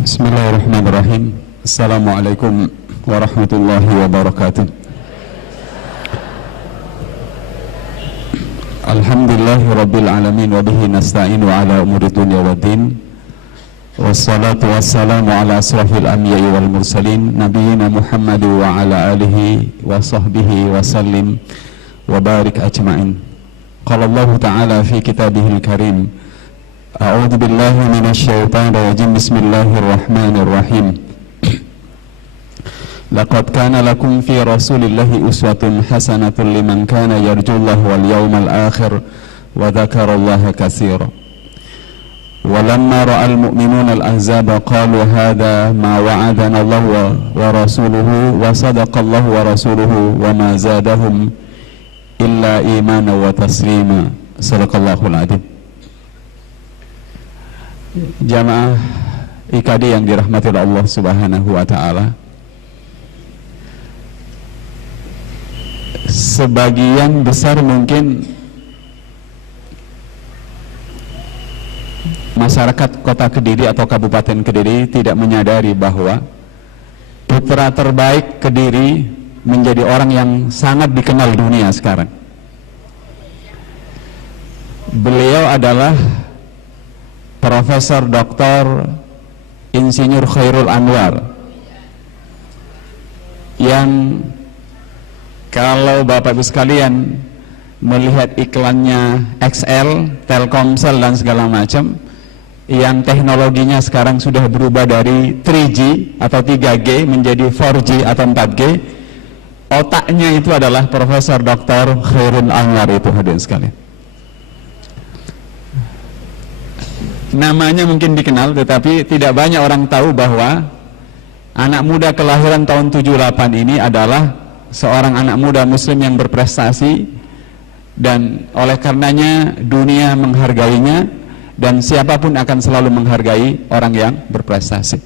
Bismillahirrahmanirrahim. Assalamualaikum warahmatullahi wabarakatuh. Alhamdulillahi rabbil alamin wa bihi nasta'inu ala umuri dunya waddin. Wassalatu wassalamu ala asrafil anbiya'i wal mursalin nabiyyina Muhammad wa ala alihi wa sahbihi wa sallim wa barik ajma'in. Qala Allah ta'ala fi kitabihil karim, A'udzu billahi minasyaitonir rajim. Bismillahirrahmanirrahim. Laqad kana lakum fi Rasulillahi uswatun hasanatun liman kana yarjullaha wal yawmal akhir wa dzakarallaha katsira. Walamma ra'al mu'minuna al-ahzaba qalu hadha ma wa'adana Allah wa rasuluhu wa sadaqallahu wa rasuluhu wa ma zadahum illa imanan wa taslima. Sadaqallahul adzim. Jamaah IKD yang dirahmati oleh Allah Subhanahu wa ta'ala, sebagian besar mungkin masyarakat kota Kediri atau Kabupaten Kediri tidak menyadari bahwa putra terbaik Kediri menjadi orang yang sangat dikenal dunia sekarang. Beliau adalah Profesor Dr. Insinyur Khairul Anwar, yang kalau Bapak Ibu sekalian melihat iklannya XL, Telkomsel dan segala macam, yang teknologinya sekarang sudah berubah dari 3G atau 3G menjadi 4G atau 4G, otaknya itu adalah Profesor Dr. Khairul Anwar itu, hadirin sekalian. Namanya mungkin dikenal, tetapi tidak banyak orang tahu bahwa anak muda kelahiran tahun 78 ini adalah seorang anak muda muslim yang berprestasi, dan oleh karenanya dunia menghargainya, dan siapapun akan selalu menghargai orang yang berprestasi.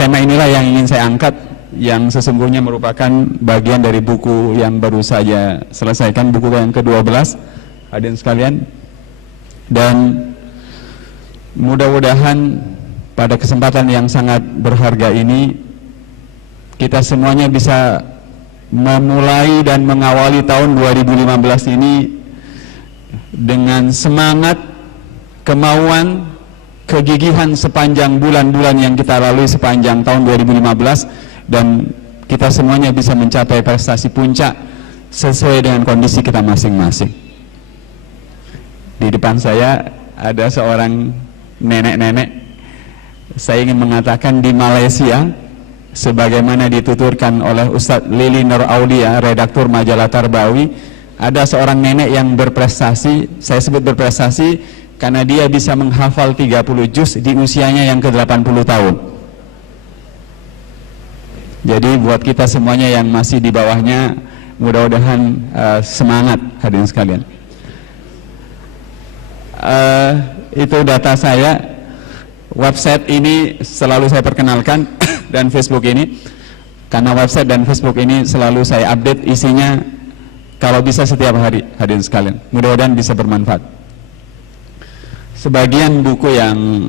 Tema inilah yang ingin saya angkat, yang sesungguhnya merupakan bagian dari buku yang baru saja selesaikan, buku yang ke-12, hadirin sekalian. Dan mudah-mudahan pada kesempatan yang sangat berharga ini kita semuanya bisa memulai dan mengawali tahun 2015 ini dengan semangat, kemauan, kegigihan sepanjang bulan-bulan yang kita lalui sepanjang tahun 2015, dan kita semuanya bisa mencapai prestasi puncak sesuai dengan kondisi kita masing-masing. Di depan saya ada seorang nenek-nenek. Saya ingin mengatakan di Malaysia, sebagaimana dituturkan oleh Ustadz Lili Nur Aulia, redaktur majalah Tarbawi, ada seorang nenek yang berprestasi. Saya sebut berprestasi karena dia bisa menghafal 30 juz di usianya yang ke-80 tahun. Jadi buat kita semuanya yang masih di bawahnya, mudah-mudahan semangat, hadirin sekalian. Itu data saya. Website ini selalu saya perkenalkan dan Facebook ini, karena website dan Facebook ini selalu saya update isinya kalau bisa setiap hari, hadirin sekalian. Mudah-mudahan bisa bermanfaat. Sebagian buku yang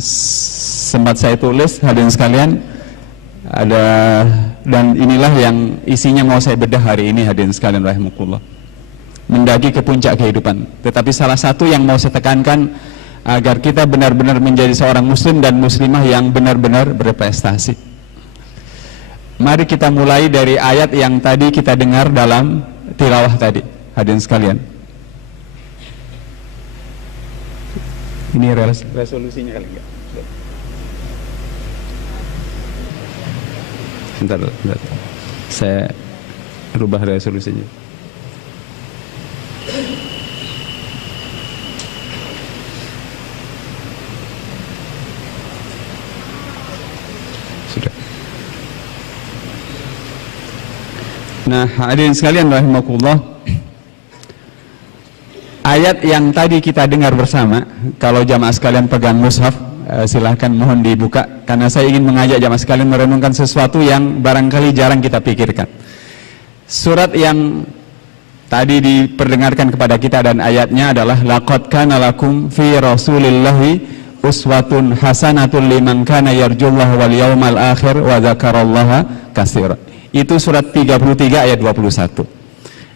sempat saya tulis, hadirin sekalian, ada, dan inilah yang isinya mau saya bedah hari ini, hadirin sekalian rahimakumullah. Mendaki ke puncak kehidupan. Tetapi salah satu yang mau saya tekankan, agar kita benar-benar menjadi seorang muslim dan muslimah yang benar-benar berprestasi. Mari kita mulai dari ayat yang tadi kita dengar dalam tilawah tadi, hadirin sekalian. Ini resolusinya kali enggak? Bentar. Saya rubah resolusinya. Nah, hadirin sekalian rahimakumullah, ayat yang tadi kita dengar bersama, kalau jamaah sekalian pegang mushaf, silahkan mohon dibuka, karena saya ingin mengajak jamaah sekalian merenungkan sesuatu yang barangkali jarang kita pikirkan. Surat yang tadi diperdengarkan kepada kita dan ayatnya adalah laqad kana lakum fi rasulillahi uswatun hasanatun liman kana yarjullaha wal yawmal akhir wa dzakarallaha katsira. Itu surat 33 ayat 21.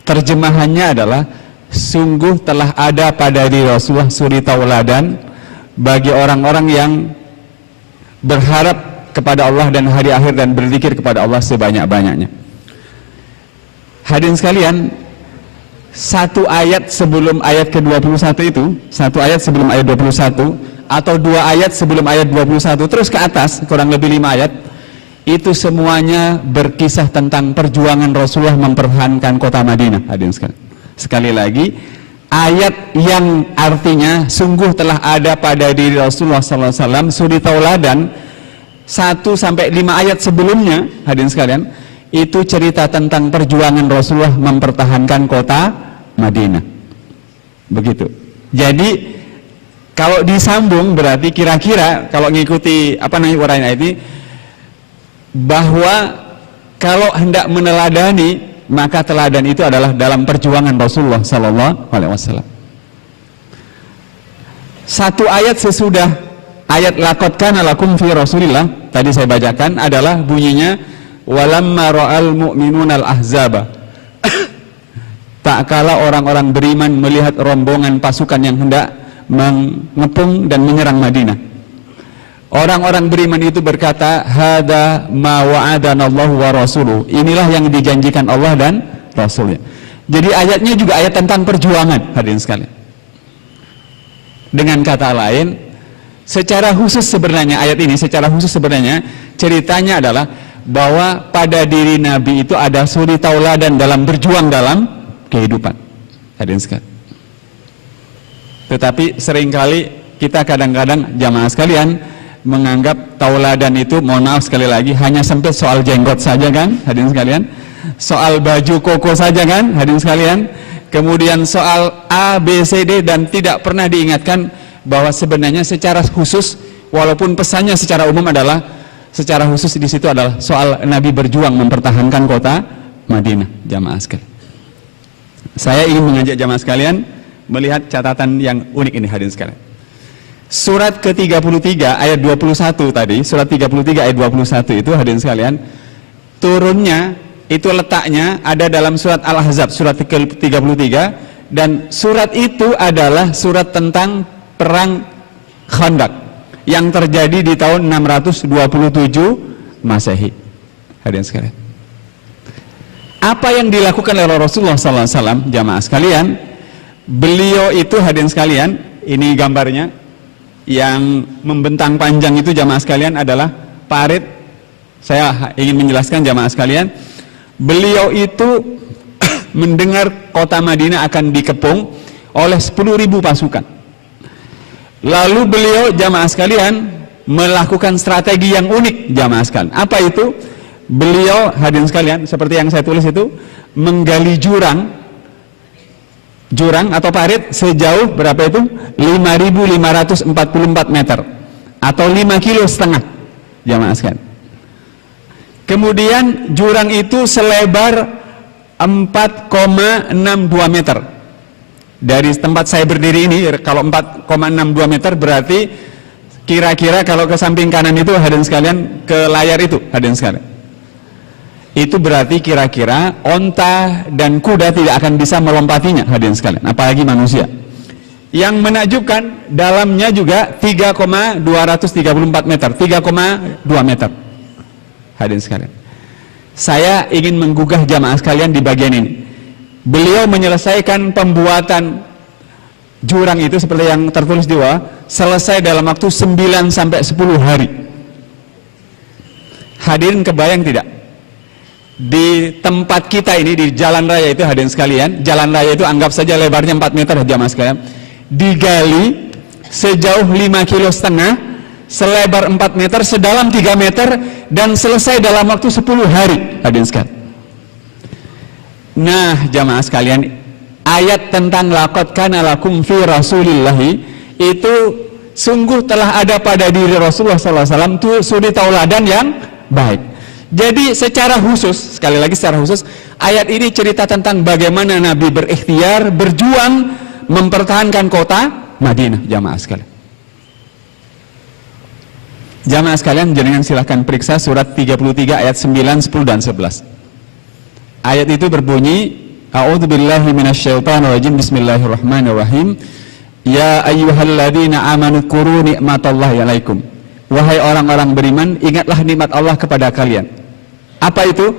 Terjemahannya adalah, sungguh telah ada pada diri Rasulullah suri tauladan bagi orang-orang yang berharap kepada Allah dan hari akhir dan berzikir kepada Allah sebanyak-banyaknya. Hadirin sekalian, satu ayat sebelum ayat ke-21 itu, satu ayat sebelum ayat 21 atau dua ayat sebelum ayat 21 terus ke atas, kurang lebih 5 ayat, itu semuanya berkisah tentang perjuangan Rasulullah mempertahankan kota Madinah. Hadirin sekalian, sekali lagi, ayat yang artinya sungguh telah ada pada diri Rasulullah SAW suri tauladan 1-5 ayat sebelumnya, hadirin sekalian, itu cerita tentang perjuangan Rasulullah mempertahankan kota Madinah. Begitu. Jadi kalau disambung berarti kira-kira kalau mengikuti uraian ayat ini, bahwa kalau hendak meneladani, maka teladan itu adalah dalam perjuangan Rasulullah sallallahu alaihi wasallam. Satu ayat sesudah ayat laqad kana lakum fi Rasulillah tadi saya bacakan adalah bunyinya, walamma ra'al mu'minuna al-ahzaba. Tak kala orang-orang beriman melihat rombongan pasukan yang hendak mengepung dan menyerang Madinah, orang-orang beriman itu berkata, hada ma wa'adanallahu wa rasuluh. Inilah yang dijanjikan Allah dan Rasulnya. Jadi ayatnya juga ayat tentang perjuangan, hadirin sekalian. Dengan kata lain, secara khusus sebenarnya ayat ini secara khusus sebenarnya ceritanya adalah bahwa pada diri Nabi itu ada suri tauladan dalam berjuang dalam kehidupan, hadirin sekalian. Tetapi seringkali kita kadang-kadang jamaah sekalian menganggap tauladan itu, mohon maaf sekali lagi, hanya sempit soal jenggot saja kan, hadirin sekalian, soal baju koko saja kan, hadirin sekalian, kemudian soal A, B, C, D, dan tidak pernah diingatkan bahwa sebenarnya secara khusus, walaupun pesannya secara umum adalah, secara khusus di situ adalah soal Nabi berjuang mempertahankan kota Madinah, jamaah sekalian. Saya ingin mengajak jamaah sekalian melihat catatan yang unik ini, hadirin sekalian. Surat ke-33 ayat 21 tadi, surat 33 ayat 21 itu, hadirin sekalian, turunnya itu letaknya ada dalam surat Al-Ahzab, surat ke-33, dan surat itu adalah surat tentang perang Khandaq yang terjadi di tahun 627 Masehi. Hadirin sekalian, apa yang dilakukan oleh Rasulullah SAW, jamaah sekalian, beliau itu, hadirin sekalian, ini gambarnya yang membentang panjang itu, jamaah sekalian, adalah parit. Saya ingin menjelaskan jamaah sekalian, beliau itu mendengar kota Madinah akan dikepung oleh 10.000 pasukan. Lalu beliau, jamaah sekalian, melakukan strategi yang unik, jamaah sekalian. Apa itu? Beliau, hadirin sekalian, seperti yang saya tulis itu, menggali jurang atau parit sejauh berapa itu? 5.544 meter atau 5,5 kilo, jamaah sekalian. Kemudian jurang itu selebar 4,62 meter. Dari tempat saya berdiri ini, kalau 4,62 meter berarti kira-kira kalau ke samping kanan itu, hadirin sekalian, ke layar itu, hadirin sekalian, itu berarti kira-kira onta dan kuda tidak akan bisa melompatinya, hadirin sekalian, apalagi manusia. Yang menakjubkan, dalamnya juga 3,234 meter, 3,2 meter, hadirin sekalian. Saya ingin menggugah jamaah sekalian di bagian ini. Beliau menyelesaikan pembuatan jurang itu seperti yang tertulis di bawah, selesai dalam waktu 9 sampai 10 hari. Hadirin kebayang tidak? Di tempat kita ini, di jalan raya itu, hadirin sekalian, jalan raya itu anggap saja lebarnya 4 meter, jamaah sekalian, digali sejauh 5,5 kilo, selebar 4 meter, sedalam 3 meter, dan selesai dalam waktu 10 hari, hadirin sekalian. Nah, jamaah sekalian, ayat tentang laqad kana lakum fi Rasulillahi itu sungguh telah ada pada diri Rasulullah SAW itu suri tauladan yang baik. Jadi secara khusus, sekali lagi secara khusus, ayat ini cerita tentang bagaimana Nabi berikhtiar, berjuang mempertahankan kota Madinah, jamaah sekalian. Jamaah sekalian, jenengan silahkan periksa surat 33 ayat 9, 10 dan 11. Ayat itu berbunyi, A'udzubillahi minasyaitonirrajim, bismillahirrahmanirrahim. Ya ayyuhalladzina amanu dzkuru nikmatallahi 'alaikum. Wahai orang-orang beriman, ingatlah nikmat Allah kepada kalian. Apa itu?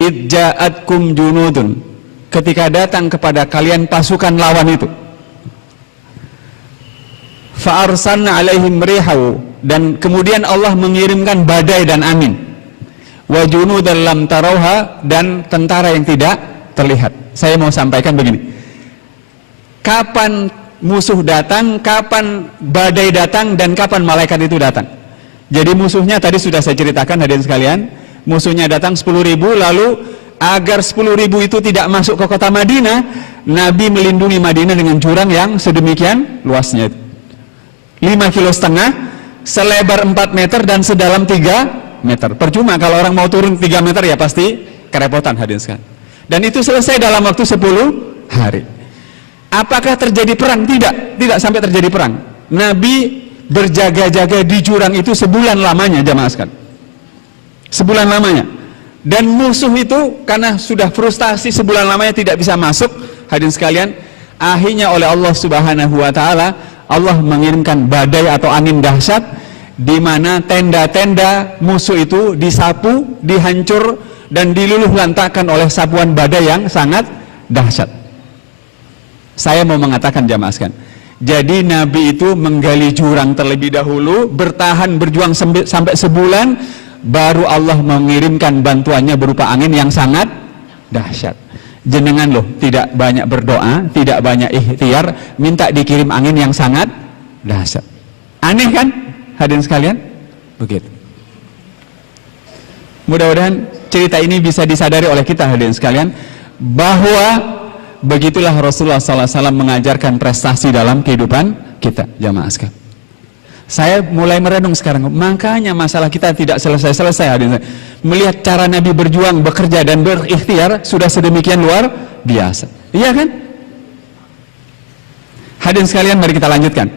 Idja'atkum junudun. Ketika datang kepada kalian pasukan lawan itu. Fa'arsalna 'alaihim rihaw, dan kemudian Allah mengirimkan badai dan angin. Wa junudan lam tarauha, dan tentara yang tidak terlihat. Saya mau sampaikan begini. Kapan musuh datang, kapan badai datang, dan kapan malaikat itu datang. Jadi musuhnya tadi sudah saya ceritakan hadirin sekalian. Musuhnya datang 10.000, lalu agar 10.000 itu tidak masuk ke kota Madinah, Nabi melindungi Madinah dengan jurang yang sedemikian luasnya itu. 5,5 kilo, selebar 4 meter dan sedalam 3 meter. Percuma kalau orang mau turun 3 meter ya pasti kerepotan hadirin sekalian. Dan itu selesai dalam waktu 10 hari. Apakah terjadi perang? Tidak sampai terjadi perang. Nabi berjaga-jaga di jurang itu sebulan lamanya, jamaah sekalian. Sebulan lamanya. Dan musuh itu karena sudah frustasi sebulan lamanya tidak bisa masuk, hadirin sekalian, akhirnya oleh Allah Subhanahu wa taala Allah mengirimkan badai atau angin dahsyat, di mana tenda-tenda musuh itu disapu, dihancur, dan diluluh lantakan oleh sapuan badai yang sangat dahsyat. Saya mau mengatakan jamaah sekalian, jadi Nabi itu menggali jurang terlebih dahulu, bertahan berjuang sampai sebulan, baru Allah mengirimkan bantuannya berupa angin yang sangat dahsyat. Jenengan loh tidak banyak berdoa, tidak banyak ikhtiar, minta dikirim angin yang sangat dahsyat. Aneh kan hadirin sekalian? Begitu. Mudah-mudahan cerita ini bisa disadari oleh kita hadirin sekalian, bahwa begitulah Rasulullah SAW mengajarkan prestasi dalam kehidupan kita, jamaah sekalian. Saya mulai merenung sekarang, makanya masalah kita tidak selesai-selesai hadirin. Melihat cara Nabi berjuang, bekerja dan berikhtiar sudah sedemikian luar biasa. Iya kan? Hadirin sekalian, mari kita lanjutkan.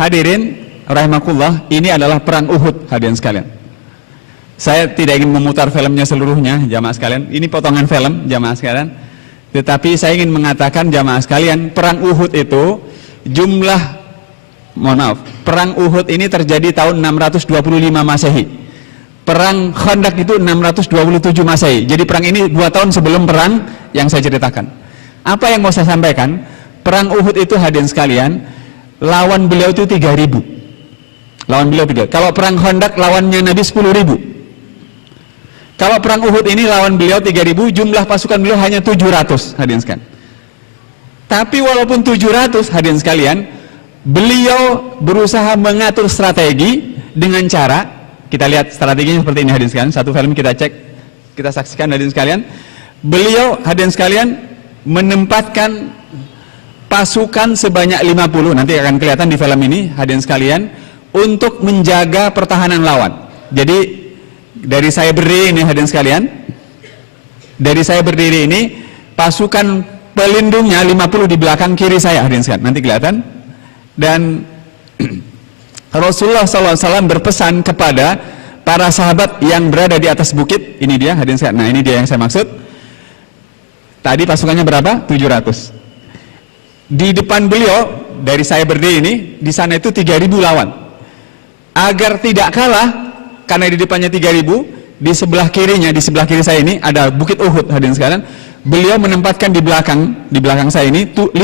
Hadirin rahimakumullah, ini adalah perang Uhud hadirin sekalian. Saya tidak ingin memutar filmnya seluruhnya, jamaah sekalian. Ini potongan film, jamaah sekalian. Tetapi saya ingin mengatakan jamaah sekalian, perang Uhud itu perang Uhud ini terjadi tahun 625 Masehi. Perang Khandaq itu 627 Masehi. Jadi perang ini 2 tahun sebelum perang yang saya ceritakan. Apa yang mau saya sampaikan? Perang Uhud itu hadirin sekalian, lawan beliau itu 3.000. Lawan beliau 3. Kalau perang Khandaq lawannya Nabi 10.000. Kalau perang Uhud ini lawan beliau 3.000, jumlah pasukan beliau hanya 700 hadirin sekalian. Tapi walaupun 700 hadirin sekalian, beliau berusaha mengatur strategi dengan cara, kita lihat strateginya seperti ini hadirin sekalian. Satu film kita cek, kita saksikan hadirin sekalian. Beliau hadirin sekalian menempatkan pasukan sebanyak 50, nanti akan kelihatan di film ini hadirin sekalian, untuk menjaga pertahanan lawan. Jadi dari saya berdiri ini hadirin sekalian, dari saya berdiri ini pasukan pelindungnya 50 di belakang kiri saya hadirin sekalian, nanti kelihatan. Dan Rasulullah SAW berpesan kepada para sahabat yang berada di atas bukit, ini dia hadirin sekalian. Nah ini dia yang saya maksud. Tadi pasukannya berapa? 700. Di depan beliau, dari saya berdiri ini, di sana itu 3.000 lawan. Agar tidak kalah, karena di depannya 3.000, di sebelah kirinya, di sebelah kiri saya ini ada bukit Uhud hadirin sekalian. Beliau menempatkan di belakang saya ini 50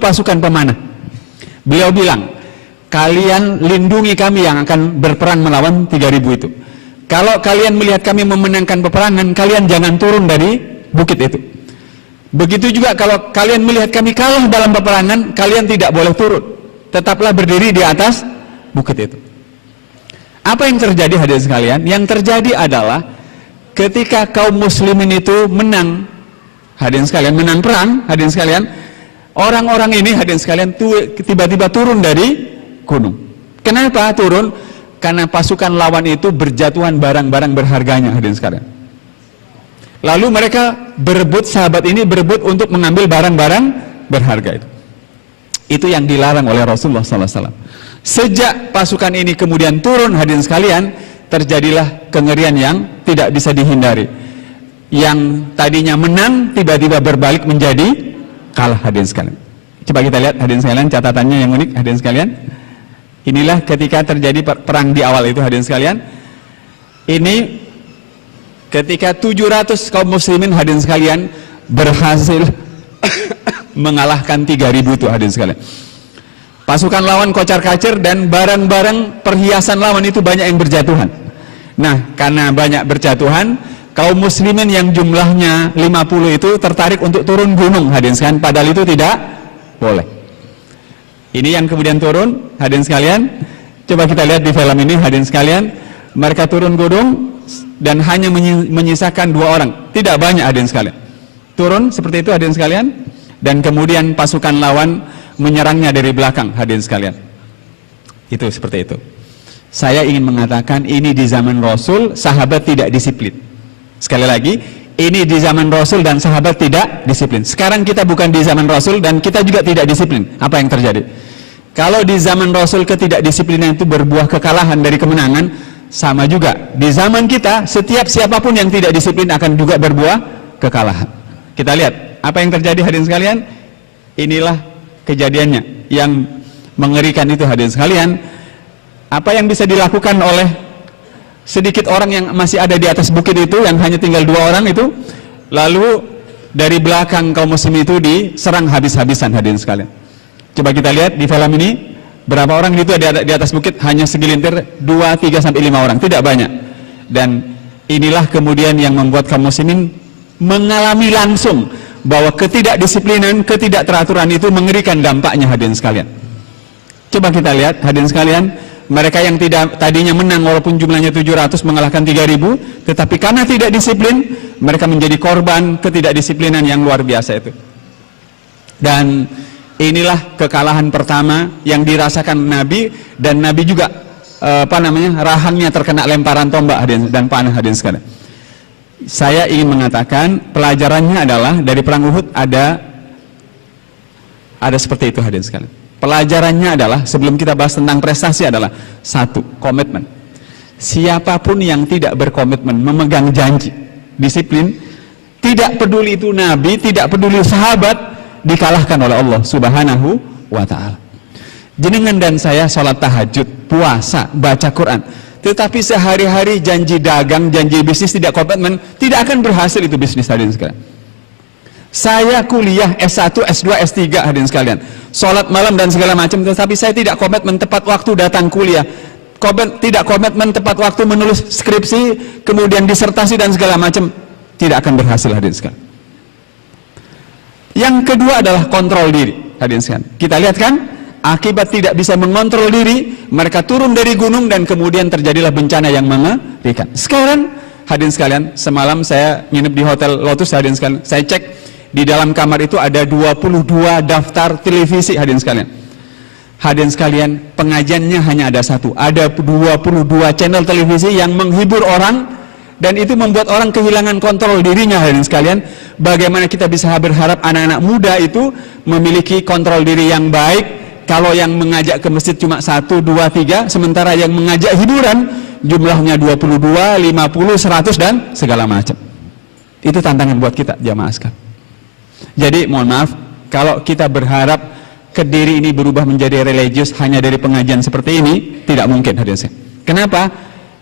pasukan pemanah. Beliau bilang, kalian lindungi kami yang akan berperang melawan 3.000 itu. Kalau kalian melihat kami memenangkan peperangan, kalian jangan turun dari bukit itu. Begitu juga kalau kalian melihat kami kalah dalam peperangan, kalian tidak boleh turun. Tetaplah berdiri di atas bukit itu. Apa yang terjadi hadirin sekalian? Yang terjadi adalah ketika kaum muslimin itu menang, hadirin sekalian, menang perang, hadirin sekalian, orang-orang ini hadirin sekalian tiba-tiba turun dari gunung. Kenapa turun? Karena pasukan lawan itu berjatuhan barang-barang berharganya hadirin sekalian. Lalu mereka berebut, sahabat ini berebut untuk mengambil barang-barang berharga itu. Itu yang dilarang oleh Rasulullah SAW. Sejak pasukan ini kemudian turun, hadirin sekalian, terjadilah kengerian yang tidak bisa dihindari. Yang tadinya menang tiba-tiba berbalik menjadi kalah, hadirin sekalian. Coba kita lihat, hadirin sekalian, catatannya yang unik, hadirin sekalian. Inilah ketika terjadi perang di awal itu, hadirin sekalian. Ini ketika 700 kaum muslimin, hadirin sekalian, berhasil mengalahkan 3.000 itu, hadirin sekalian. Pasukan lawan kocar-kacir dan barang-barang perhiasan lawan itu banyak yang berjatuhan. Nah, karena banyak berjatuhan, kaum muslimin yang jumlahnya 50 itu tertarik untuk turun gunung, hadirin sekalian, padahal itu tidak boleh. Ini yang kemudian turun, hadirin sekalian. Coba kita lihat di film ini, hadirin sekalian. Mereka turun gunung dan hanya menyisakan 2 orang, tidak banyak, hadirin sekalian. Turun seperti itu, hadirin sekalian. Dan kemudian pasukan lawan menyerangnya dari belakang, hadirin sekalian. Itu seperti itu. Saya ingin mengatakan ini di zaman Rasul, sahabat tidak disiplin. Sekali lagi, ini di zaman Rasul dan sahabat tidak disiplin. Sekarang kita bukan di zaman Rasul dan kita juga tidak disiplin. Apa yang terjadi? Kalau di zaman Rasul ketidakdisiplinan itu berbuah kekalahan dari kemenangan, sama juga di zaman kita setiap siapapun yang tidak disiplin akan juga berbuah kekalahan. Kita lihat apa yang terjadi, hadirin sekalian. Inilah kejadiannya yang mengerikan itu, hadirin sekalian. Apa yang bisa dilakukan oleh sedikit orang yang masih ada di atas bukit itu, yang hanya tinggal 2 orang itu, lalu dari belakang kaum muslim itu diserang habis-habisan, hadirin sekalian. Coba kita lihat di film ini, berapa orang itu ada di atas bukit, hanya segelintir, 2, 3, sampai 5 orang, tidak banyak. Dan inilah kemudian yang membuat kaum muslimin mengalami langsung bahwa ketidakdisiplinan, ketidakteraturan itu mengerikan dampaknya, hadirin sekalian. Coba kita lihat, hadirin sekalian, mereka yang tidak tadinya menang walaupun jumlahnya 700 mengalahkan 3.000, tetapi karena tidak disiplin, mereka menjadi korban ketidakdisiplinan yang luar biasa itu. Dan inilah kekalahan pertama yang dirasakan Nabi, dan Nabi juga rahangnya terkena lemparan tombak, hadirin, dan panah, hadirin sekalian. Saya ingin mengatakan pelajarannya adalah dari perang Uhud ada seperti itu, hadirin sekalian. Pelajarannya adalah, sebelum kita bahas tentang prestasi, adalah 1, komitmen. Siapapun yang tidak berkomitmen, memegang janji, disiplin, tidak peduli itu Nabi, tidak peduli sahabat, dikalahkan oleh Allah Subhanahu wa ta'ala. Jenengan dan saya sholat tahajud, puasa, baca Quran, tetapi sehari-hari janji dagang, janji bisnis tidak komitmen, tidak akan berhasil itu bisnis, hadirin sekalian. Saya kuliah S1, S2, S3, hadirin sekalian, sholat malam dan segala macam, tetapi saya tidak komitmen tepat waktu datang kuliah, tidak komitmen tepat waktu menulis skripsi, kemudian disertasi dan segala macam, tidak akan berhasil, hadirin sekalian. Yang kedua adalah kontrol diri, hadirin sekalian. Kita lihat kan, akibat tidak bisa mengontrol diri, mereka turun dari gunung dan kemudian terjadilah bencana yang mengerikan. Sekarang, hadirin sekalian, semalam saya nginep di Hotel Lotus, hadirin sekalian, saya cek di dalam kamar itu ada 22 daftar televisi, hadirin sekalian. Hadirin sekalian, pengajiannya hanya ada 1, ada 22 channel televisi yang menghibur orang, dan itu membuat orang kehilangan kontrol dirinya, hadirin sekalian. Bagaimana kita bisa berharap anak-anak muda itu memiliki kontrol diri yang baik kalau yang mengajak ke masjid cuma 1, 2, 3, sementara yang mengajak hiburan jumlahnya 22, 50, 100 dan segala macam. Itu tantangan buat kita, jamaah sekalian. Jadi mohon maaf kalau kita berharap Kediri ini berubah menjadi religius hanya dari pengajian seperti ini, tidak mungkin, hadirin sekalian. Kenapa?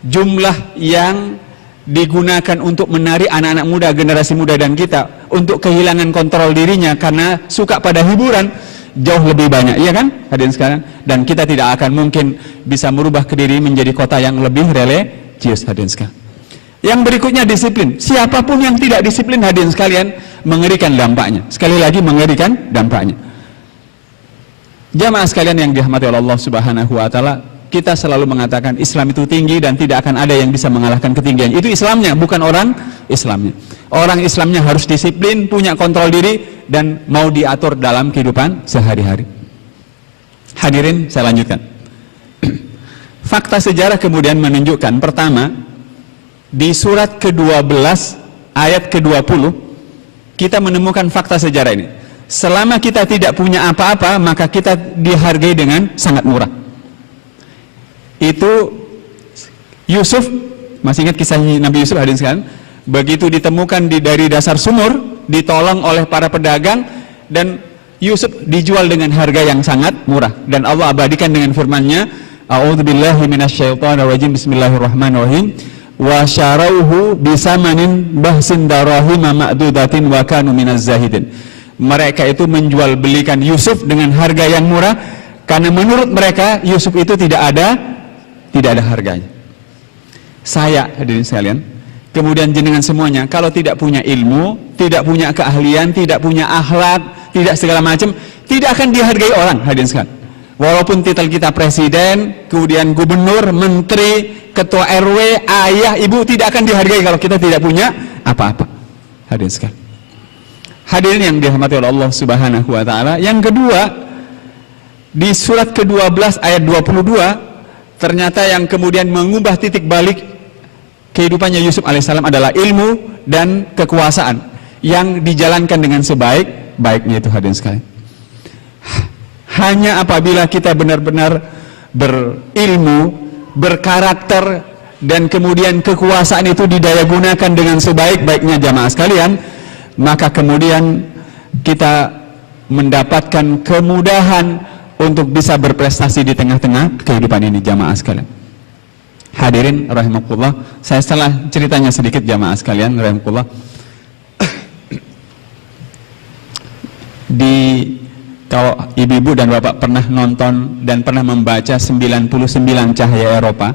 Jumlah yang digunakan untuk menarik anak-anak muda, generasi muda dan kita untuk kehilangan kontrol dirinya karena suka pada hiburan jauh lebih banyak, iya kan, hadirin sekalian? Dan kita tidak akan mungkin bisa merubah Kediri menjadi kota yang lebih religius, hadirin sekalian. Yang berikutnya disiplin. Siapapun yang tidak disiplin, hadirin sekalian, mengerikan dampaknya. Sekali lagi, mengerikan dampaknya. Jamaah sekalian yang dirahmati oleh Allah Subhanahu wa ta'ala, kita selalu mengatakan Islam itu tinggi dan tidak akan ada yang bisa mengalahkan ketinggian. Itu Islamnya, bukan orang Islamnya. Orang Islamnya harus disiplin, punya kontrol diri, dan mau diatur dalam kehidupan sehari-hari. Hadirin, saya lanjutkan. Fakta sejarah kemudian menunjukkan, pertama, di surat ke-12 ayat ke-20 kita menemukan fakta sejarah ini. Selama kita tidak punya apa-apa, maka kita dihargai dengan sangat murah. Itu Yusuf, masih ingat kisah Nabi Yusuf hadirin sekalian? Begitu ditemukan dari dasar sumur, ditolong oleh para pedagang, dan Yusuf dijual dengan harga yang sangat murah. Dan Allah abadikan dengan firman-Nya, A'udzubillahi minasyaitonirrajim, Bismillahirrahmanirrahim. Wa syarauhu bisamanin bahsin darahima ma'dudatin wa kanu minaz zahidin. Mereka itu menjual belikan Yusuf dengan harga yang murah karena menurut mereka Yusuf itu tidak ada harganya. Saya, hadirin sekalian, kemudian jenengan semuanya, kalau tidak punya ilmu, tidak punya keahlian, tidak punya akhlak, tidak segala macam, tidak akan dihargai orang, hadirin sekalian. Walaupun titel kita presiden, kemudian gubernur, menteri, ketua RW, ayah, ibu, tidak akan dihargai kalau kita tidak punya apa-apa, hadirin sekalian. Hadirin yang dirahmati oleh Allah Subhanahu wa taala. Yang kedua, di surat ke-12 ayat 22, ternyata yang kemudian mengubah titik balik kehidupannya Yusuf alaihissalam adalah ilmu dan kekuasaan yang dijalankan dengan sebaik-baiknya itu, hadirin sekalian. Hanya apabila kita benar-benar berilmu, berkarakter, dan kemudian kekuasaan itu didayagunakan dengan sebaik-baiknya jamaah sekalian, maka kemudian kita mendapatkan kemudahan untuk bisa berprestasi di tengah-tengah kehidupan ini jamaah sekalian. Hadirin rahimakumullah, saya setelah ceritanya sedikit jamaah sekalian rahimakumullah. Kalau ibu-ibu dan bapak pernah nonton dan pernah membaca 99 Cahaya Eropa,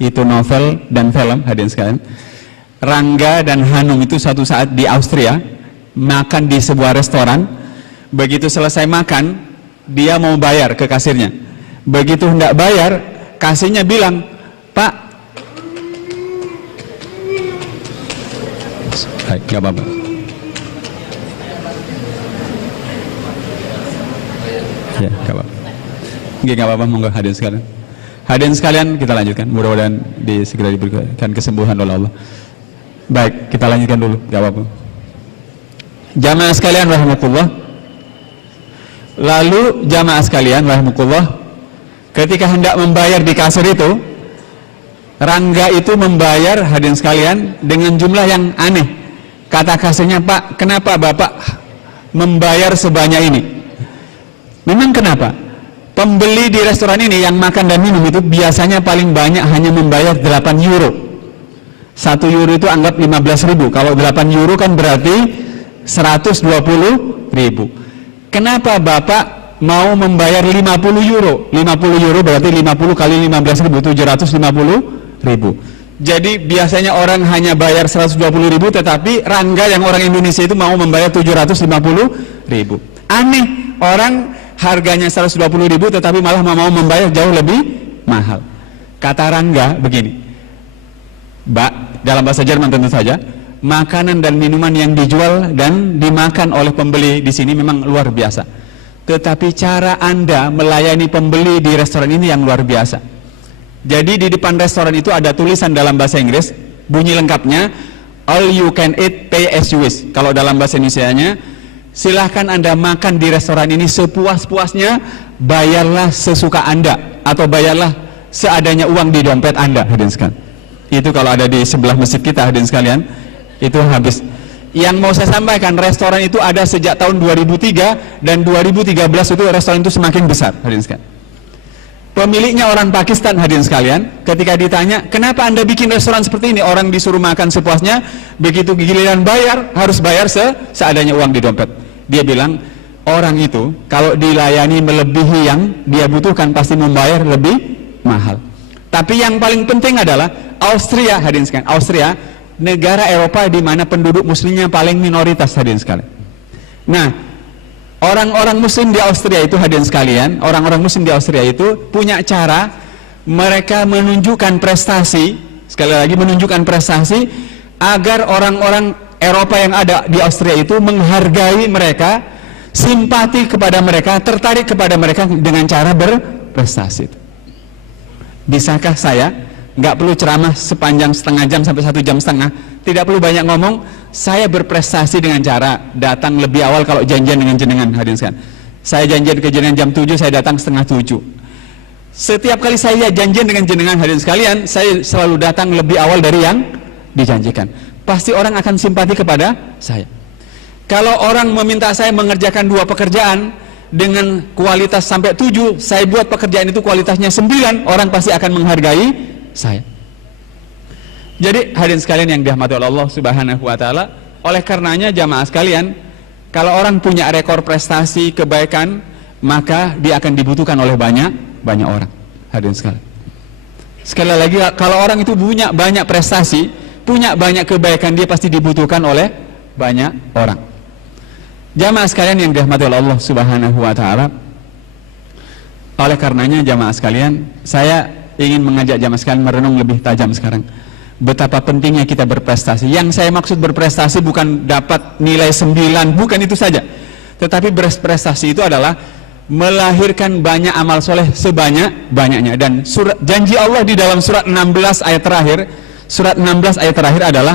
itu novel dan film, hadirin sekalian. Rangga dan Hanung itu suatu saat di Austria makan di sebuah restoran. Begitu selesai makan, dia mau bayar ke kasirnya. Begitu hendak bayar, kasirnya bilang, "Pak," baik, gak apa-apa. Ya, gak apa-apa. Gak apa-apa, monggo hadirin sekalian. Hadirin sekalian, kita lanjutkan. Mudah-mudahan segera diberikan kesembuhan oleh Allah. Baik, kita lanjutkan dulu, gak apa-apa. Jamaah sekalian rahimakumullah. Lalu jamaah sekalian rahimakumullah, ketika hendak membayar di kasir itu, Rangga itu membayar, hadirin sekalian, dengan jumlah yang aneh. Kata kasirnya, "Pak, kenapa Bapak membayar sebanyak ini?" Memang kenapa? Pembeli di restoran ini yang makan dan minum itu biasanya paling banyak hanya membayar 8 euro. 1 euro itu anggap 15.000. Kalau 8 euro kan berarti 120.000. Kenapa Bapak mau membayar 50 euro? 50 euro berarti 50 kali 15.000, 750.000. Jadi biasanya orang hanya bayar 120.000, tetapi Rangga yang orang Indonesia itu mau membayar 750.000. Aneh, orang harganya 120.000 tetapi malah mau membayar jauh lebih mahal. Kata Rangga begini, "Mbak," dalam bahasa Jerman tentu saja, "makanan dan minuman yang dijual dan dimakan oleh pembeli di sini memang luar biasa. Tetapi cara Anda melayani pembeli di restoran ini yang luar biasa." Jadi di depan restoran itu ada tulisan dalam bahasa Inggris, bunyi lengkapnya, "All you can eat, pay as you wish." Kalau dalam bahasa Indonesianya, silahkan Anda makan di restoran ini sepuas-puasnya, bayarlah sesuka Anda, atau bayarlah seadanya uang di dompet Anda, hadirin sekalian. Itu kalau ada di sebelah masjid kita, hadirin sekalian, itu habis. Yang mau saya sampaikan, restoran itu ada sejak tahun 2003, dan 2013 itu restoran itu semakin besar, hadirin sekalian. Pemiliknya orang Pakistan, hadirin sekalian. Ketika ditanya, "Kenapa Anda bikin restoran seperti ini? Orang disuruh makan sepuasnya, begitu giliran bayar, harus bayar seadanya uang di dompet." Dia bilang, orang itu kalau dilayani melebihi yang dia butuhkan pasti membayar lebih mahal. Tapi yang paling penting adalah Austria, hadirin sekalian. Austria, negara Eropa di mana penduduk muslimnya paling minoritas, hadirin sekalian. Nah, orang-orang muslim di Austria itu, hadirin sekalian, orang-orang muslim di Austria itu punya cara mereka menunjukkan prestasi, sekali lagi menunjukkan prestasi, agar orang-orang Eropa yang ada di Austria itu menghargai mereka, simpati kepada mereka, tertarik kepada mereka dengan cara berprestasi. Bisakah saya, nggak perlu ceramah sepanjang setengah jam sampai 1 jam setengah, tidak perlu banyak ngomong, saya berprestasi dengan cara datang lebih awal kalau janjian dengan jenengan, hadirin sekalian. Saya janjian ke jenengan jam 7, saya datang setengah 7. Setiap kali saya janjian dengan jenengan hadirin sekalian, saya selalu datang lebih awal dari yang dijanjikan. Pasti orang akan simpati kepada saya. Kalau orang meminta saya mengerjakan 2 pekerjaan dengan kualitas sampai 7, saya buat pekerjaan itu kualitasnya 9, orang pasti akan menghargai saya. Jadi hadirin sekalian yang dirahmati oleh Allah Subhanahu wa taala, oleh karenanya jamaah sekalian, kalau orang punya rekor prestasi kebaikan, maka dia akan dibutuhkan oleh banyak orang. Hadirin sekalian. Sekali lagi, kalau orang itu punya banyak prestasi, punya banyak kebaikan, dia pasti dibutuhkan oleh banyak orang. Jamaah sekalian yang dirahmati oleh Allah Subhanahu wa taala, oleh karenanya jamaah sekalian, saya ingin mengajak jamaah sekalian merenung lebih tajam sekarang. Betapa pentingnya kita berprestasi. Yang saya maksud berprestasi bukan dapat nilai 9, bukan itu saja. Tetapi berprestasi itu adalah melahirkan banyak amal soleh sebanyak-banyaknya. Dan janji Allah di dalam surat 16 ayat terakhir, surat 16 ayat terakhir adalah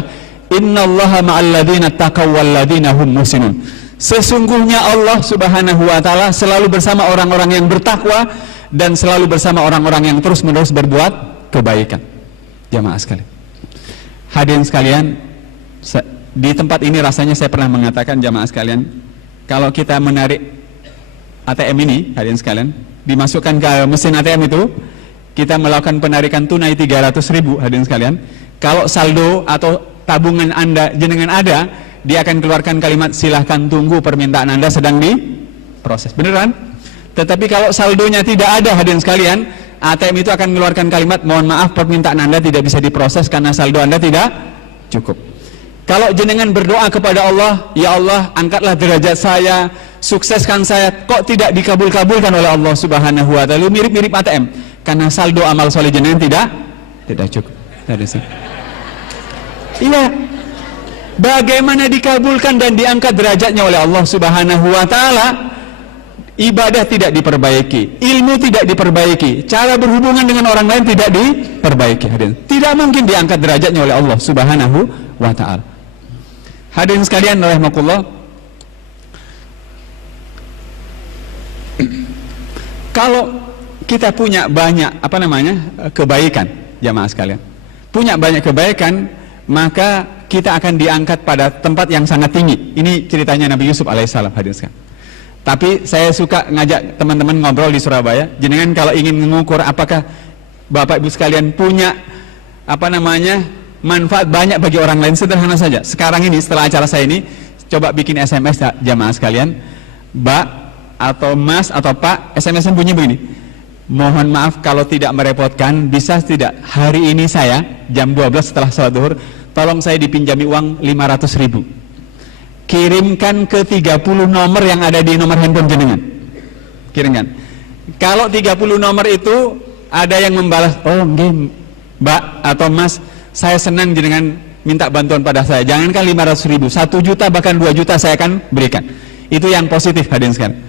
innallaha ma'al ladzina taqaw wal ladzina hum muhsinun. Sesungguhnya Allah Subhanahu wa taala selalu bersama orang-orang yang bertakwa dan selalu bersama orang-orang yang terus-menerus berbuat kebaikan. Jamaah sekalian. Hadirin sekalian, di tempat ini rasanya saya pernah mengatakan jamaah sekalian, kalau kita menarik ATM ini, hadirin sekalian, dimasukkan ke mesin ATM itu, kita melakukan penarikan tunai 300.000, hadirin sekalian. Kalau saldo atau tabungan Anda jenengan ada, dia akan keluarkan kalimat silahkan tunggu permintaan Anda sedang diproses. Beneran? Tetapi kalau saldonya tidak ada, hadirin sekalian, ATM itu akan mengeluarkan kalimat mohon maaf permintaan Anda tidak bisa diproses karena saldo Anda tidak cukup. Kalau jenengan berdoa kepada Allah, ya Allah angkatlah derajat saya, sukseskan saya, kok tidak dikabul-kabulkan oleh Allah Subhanahu wa taala, mirip-mirip ATM karena saldo amal soleh jenengan tidak cukup. Iya. Bagaimana dikabulkan dan diangkat derajatnya oleh Allah Subhanahu wa taala? Ibadah tidak diperbaiki, ilmu tidak diperbaiki, cara berhubungan dengan orang lain tidak diperbaiki. Hadirin, tidak mungkin diangkat derajatnya oleh Allah Subhanahu wa taala. Hadirin sekalian rahimakumullah, kalau kita punya banyak kebaikan, jamaah sekalian, punya banyak kebaikan, maka kita akan diangkat pada tempat yang sangat tinggi. Ini ceritanya Nabi Yusuf alaihissalam, hadirin sekalian. Tapi saya suka ngajak teman-teman ngobrol di Surabaya. Jenengan kalau ingin mengukur apakah Bapak Ibu sekalian punya manfaat banyak bagi orang lain, sederhana saja. Sekarang ini setelah acara saya ini, coba bikin SMS jamaah sekalian, Mbak atau Mas atau Pak, SMS-nya bunyi begini. Mohon maaf kalau tidak merepotkan, bisa tidak hari ini saya jam 12 setelah salat zuhur, tolong saya dipinjami uang 500.000. Kirimkan ke 30 nomor yang ada di nomor handphone jenengan. Kirimkan. Kalau 30 nomor itu ada yang membalas, oh nggih Mbak atau Mas, saya senang jenengan minta bantuan pada saya. Jangankan 500.000, 1 juta bahkan 2 juta saya akan berikan. Itu yang positif hadirin sekalian.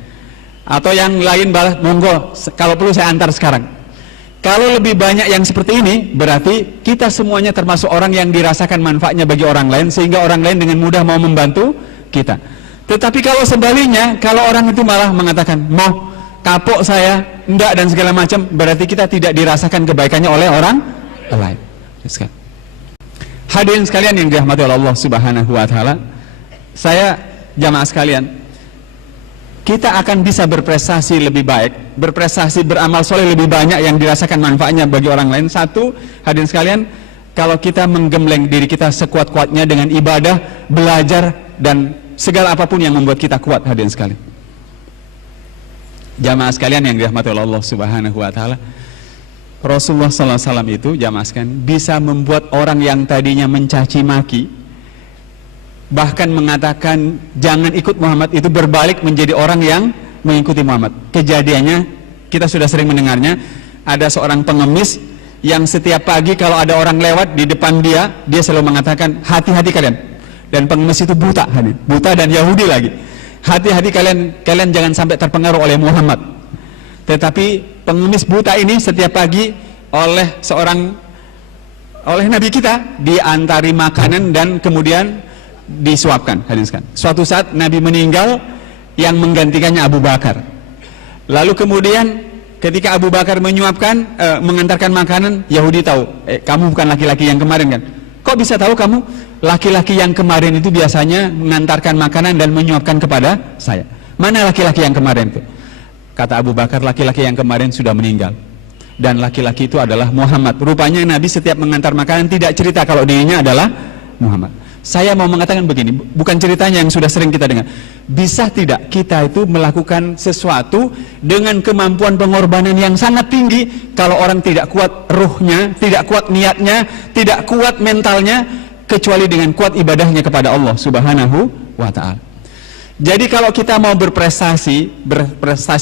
Atau yang lain balas, monggo kalau perlu saya antar sekarang. Kalau lebih banyak yang seperti ini, berarti kita semuanya termasuk orang yang dirasakan manfaatnya bagi orang lain, sehingga orang lain dengan mudah mau membantu kita. Tetapi kalau sebaliknya, kalau orang itu malah mengatakan, mau kapok saya, enggak dan segala macam, berarti kita tidak dirasakan kebaikannya oleh orang lain. Hadirin sekalian yang dirahmati oleh Allah Subhanahu wa taala, saya jamaah sekalian, kita akan bisa berprestasi lebih baik, berprestasi beramal soleh lebih banyak yang dirasakan manfaatnya bagi orang lain. Satu, hadirin sekalian, kalau kita menggembleng diri kita sekuat-kuatnya dengan ibadah, belajar, dan segala apapun yang membuat kita kuat, hadirin sekalian. Jamaah sekalian yang dirahmati oleh Allah Subhanahu wa taala, Rasulullah SAW itu jamaah sekalian bisa membuat orang yang tadinya mencaci maki, bahkan mengatakan jangan ikut Muhammad, itu berbalik menjadi orang yang mengikuti Muhammad. Kejadiannya kita sudah sering mendengarnya. Ada seorang pengemis yang setiap pagi kalau ada orang lewat di depan dia selalu mengatakan hati-hati kalian. Dan pengemis itu buta dan Yahudi lagi. Hati-hati kalian jangan sampai terpengaruh oleh Muhammad. Tetapi pengemis buta ini setiap pagi oleh Nabi kita diantari makanan dan kemudian disuapkan. Suatu saat Nabi meninggal, yang menggantikannya Abu Bakar. Lalu kemudian Ketika Abu Bakar menyuapkan, mengantarkan makanan, Yahudi tahu, kamu bukan laki-laki yang kemarin kan? Kok bisa tahu kamu? Laki-laki yang kemarin itu biasanya mengantarkan makanan dan menyuapkan kepada saya. Mana laki-laki yang kemarin itu? Kata Abu Bakar, laki-laki yang kemarin sudah meninggal. Dan laki-laki itu adalah Muhammad. Rupanya Nabi setiap mengantar makanan tidak cerita kalau dirinya adalah Muhammad. Saya mau mengatakan begini, bukan ceritanya yang sudah sering kita dengar. Bisa tidak kita itu melakukan sesuatu dengan kemampuan pengorbanan yang sangat tinggi, kalau orang tidak kuat ruhnya, tidak kuat niatnya, tidak kuat mentalnya, kecuali dengan kuat ibadahnya kepada Allah Subhanahu wa ta'ala. Jadi kalau kita mau berprestasi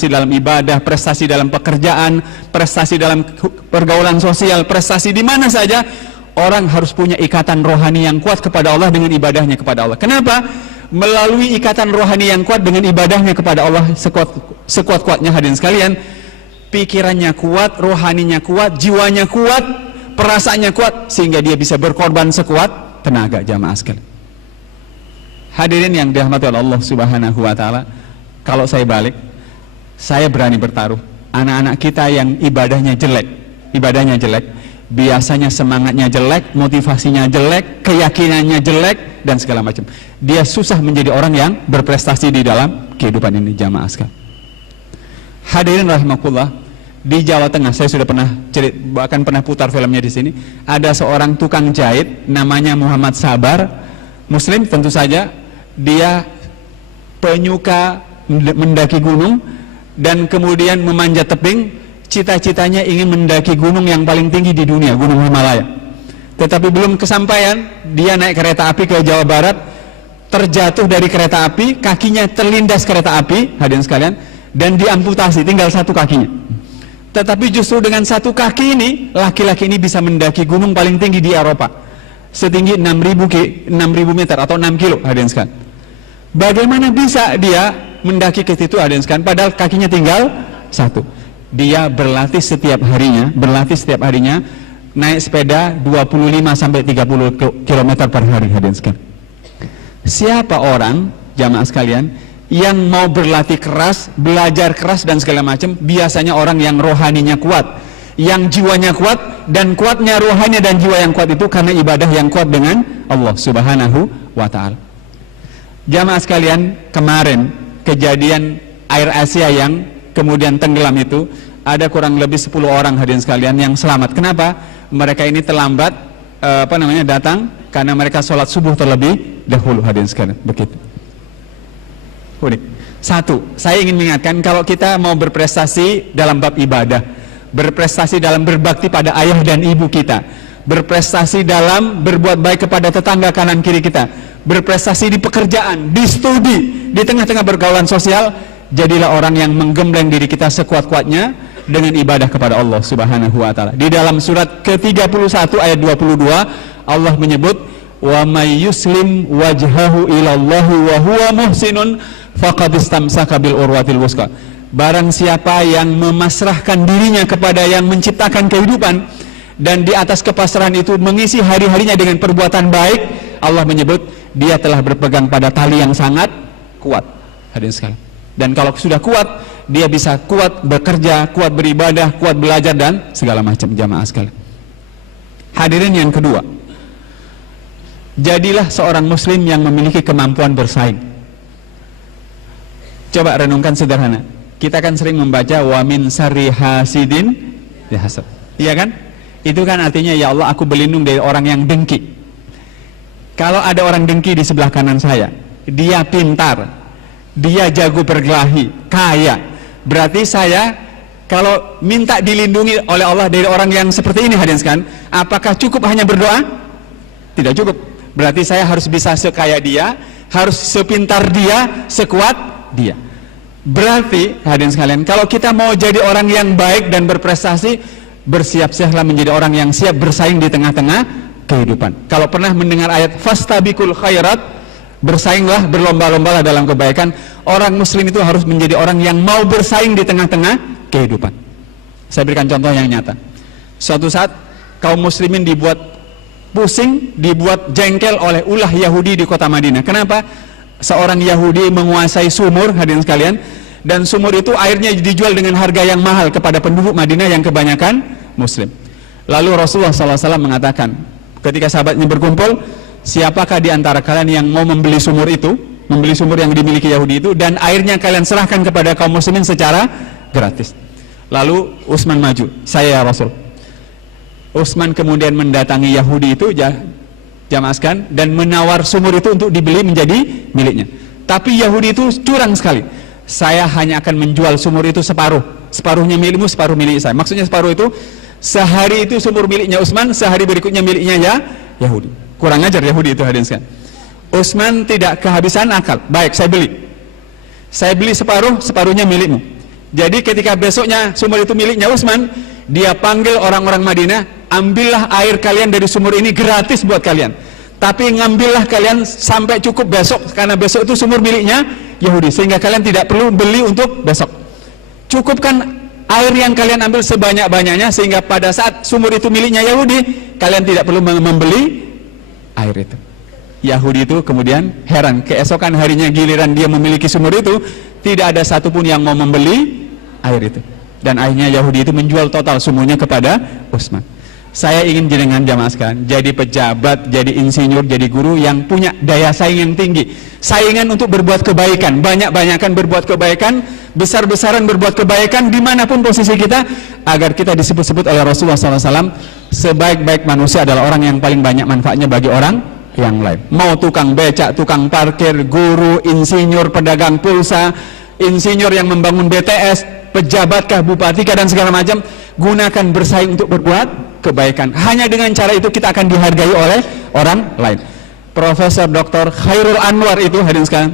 dalam ibadah, prestasi dalam pekerjaan, prestasi dalam pergaulan sosial, prestasi di mana saja, orang harus punya ikatan rohani yang kuat kepada Allah dengan ibadahnya kepada Allah. Kenapa? Melalui ikatan rohani yang kuat dengan ibadahnya kepada Allah sekuat-kuatnya, hadirin sekalian, pikirannya kuat, rohaninya kuat, jiwanya kuat, perasaannya kuat, sehingga dia bisa berkorban sekuat tenaga, jamaah sekalian. Hadirin yang dirahmati oleh Allah Subhanahu wa ta'ala, kalau saya balik, saya berani bertaruh, anak-anak kita yang ibadahnya jelek, biasanya semangatnya jelek, motivasinya jelek, keyakinannya jelek, dan segala macam. Dia susah menjadi orang yang berprestasi di dalam kehidupan ini, jamaah sekalian. Hadirin rahimakumullah, di Jawa Tengah saya sudah bahkan pernah putar filmnya di sini. Ada seorang tukang jahit namanya Muhammad Sabar, Muslim tentu saja. Dia penyuka mendaki gunung dan kemudian memanjat tebing. Cita-citanya ingin mendaki gunung yang paling tinggi di dunia, Gunung Himalaya. Tetapi belum kesampaian, dia naik kereta api ke Jawa Barat, terjatuh dari kereta api, kakinya terlindas kereta api, hadirin sekalian, dan diamputasi, tinggal satu kakinya. Tetapi justru dengan satu kaki ini, laki-laki ini bisa mendaki gunung paling tinggi di Eropa, setinggi 6.000 meter atau 6 kilo, hadirin sekalian. Bagaimana bisa dia mendaki ke situ, hadirin sekalian, padahal kakinya tinggal satu? Dia berlatih setiap harinya naik sepeda 25-30 km per hari, hadirin sekalian. Siapa orang, jamaah sekalian, yang mau berlatih keras, belajar keras dan segala macam, biasanya orang yang rohaninya kuat, yang jiwanya kuat, dan kuatnya rohani dan jiwa yang kuat itu karena ibadah yang kuat dengan Allah Subhanahu wa ta'ala. Jamaah sekalian, kemarin kejadian Air Asia yang kemudian tenggelam itu, ada kurang lebih 10 orang, hadirin sekalian, yang selamat. Kenapa? Mereka ini terlambat datang karena mereka sholat subuh terlebih dahulu, hadirin sekalian. Begitu. Unik. Satu, saya ingin mengingatkan, kalau kita mau berprestasi dalam bab ibadah, berprestasi dalam berbakti pada ayah dan ibu kita, berprestasi dalam berbuat baik kepada tetangga kanan kiri kita, berprestasi di pekerjaan, di studi, di tengah-tengah pergaulan sosial, jadilah orang yang menggembleng diri kita sekuat-kuatnya dengan ibadah kepada Allah Subhanahu wa ta'ala. Di dalam surat ke-31 ayat 22, Allah menyebut, wa may yuslim wajhahu ilallahi wa huwa muhsinun faqad istamsaka bil urwatil wuthqa. Barang siapa yang memasrahkan dirinya kepada yang menciptakan kehidupan dan di atas kepasrahan itu mengisi hari-harinya dengan perbuatan baik, Allah menyebut dia telah berpegang pada tali yang sangat kuat, hadirin sekalian. Dan kalau sudah kuat, dia bisa kuat bekerja, kuat beribadah, kuat belajar dan segala macam, jamaah sekalian. Hadirin yang kedua, jadilah seorang muslim yang memiliki kemampuan bersaing. Coba renungkan sederhana. Kita kan sering membaca wa min syarri hasidin yahasad. Iya kan? Itu kan artinya, ya Allah, aku berlindung dari orang yang dengki. Kalau ada orang dengki di sebelah kanan saya, dia pintar, dia jago berkelahi, kaya, berarti saya kalau minta dilindungi oleh Allah dari orang yang seperti ini, hadirin sekalian, apakah cukup hanya berdoa? Tidak cukup. Berarti saya harus bisa sekaya dia, harus sepintar dia, sekuat dia. Berarti, hadirin sekalian, kalau kita mau jadi orang yang baik dan berprestasi, bersiap-siaplah menjadi orang yang siap bersaing di tengah-tengah kehidupan. Kalau pernah mendengar ayat fastabiqul khairat, bersainglah, berlomba-lombalah dalam kebaikan. Orang muslim itu harus menjadi orang yang mau bersaing di tengah-tengah kehidupan. Saya berikan contoh yang nyata. Suatu saat kaum muslimin dibuat pusing, dibuat jengkel oleh ulah Yahudi di kota Madinah. Kenapa? Seorang Yahudi menguasai sumur, hadirin sekalian, Dan sumur itu airnya dijual dengan harga yang mahal kepada penduduk Madinah yang kebanyakan Muslim. Lalu Rasulullah SAW mengatakan, ketika sahabatnya berkumpul, siapakah di antara kalian yang mau membeli sumur itu, membeli sumur yang dimiliki Yahudi itu, dan airnya kalian serahkan kepada kaum muslimin secara gratis. Lalu Utsman maju, saya ya Rasul. Utsman kemudian mendatangi Yahudi itu, jamaah sekalian, dan menawar sumur itu untuk dibeli menjadi miliknya. Tapi Yahudi itu curang sekali. Saya hanya akan menjual sumur itu separuh, separuhnya milikmu, separuh milik saya. Maksudnya separuh itu, sehari itu sumur miliknya Utsman, sehari berikutnya miliknya ya Yahudi. Kurang ajar Yahudi itu, hadirin sekalian. Utsman tidak kehabisan akal. Baik, saya beli. Saya beli separuh, separuhnya milikmu. Jadi ketika besoknya sumur itu miliknya Utsman, dia panggil orang-orang Madinah, ambillah air kalian dari sumur ini gratis buat kalian. Tapi ngambillah kalian sampai cukup besok, karena besok itu sumur miliknya Yahudi, sehingga kalian tidak perlu beli untuk besok. Cukupkan air yang kalian ambil sebanyak-banyaknya, sehingga pada saat sumur itu miliknya Yahudi, kalian tidak perlu membeli air itu. Yahudi itu kemudian heran, keesokan harinya giliran dia memiliki sumur itu, tidak ada satupun yang mau membeli air itu. Dan akhirnya Yahudi itu menjual total sumurnya kepada Utsman. Saya ingin jenengan jamaah sekalian jadi pejabat, jadi insinyur, jadi guru yang punya daya saing yang tinggi. Saingan untuk berbuat kebaikan, banyak-banyakan berbuat kebaikan, besar-besaran berbuat kebaikan dimanapun posisi kita, agar kita disebut-sebut oleh Rasulullah SAW, sebaik-baik manusia adalah orang yang paling banyak manfaatnya bagi orang yang lain. Mau tukang becak, tukang parkir, guru, insinyur, pedagang pulsa, insinyur yang membangun BTS, pejabatkah, bupatikah, dan segala macam, gunakan bersaing untuk berbuat kebaikan. Hanya dengan cara itu kita akan dihargai oleh orang lain. Profesor Dr. Khairul Anwar itu, hadirin sekalian,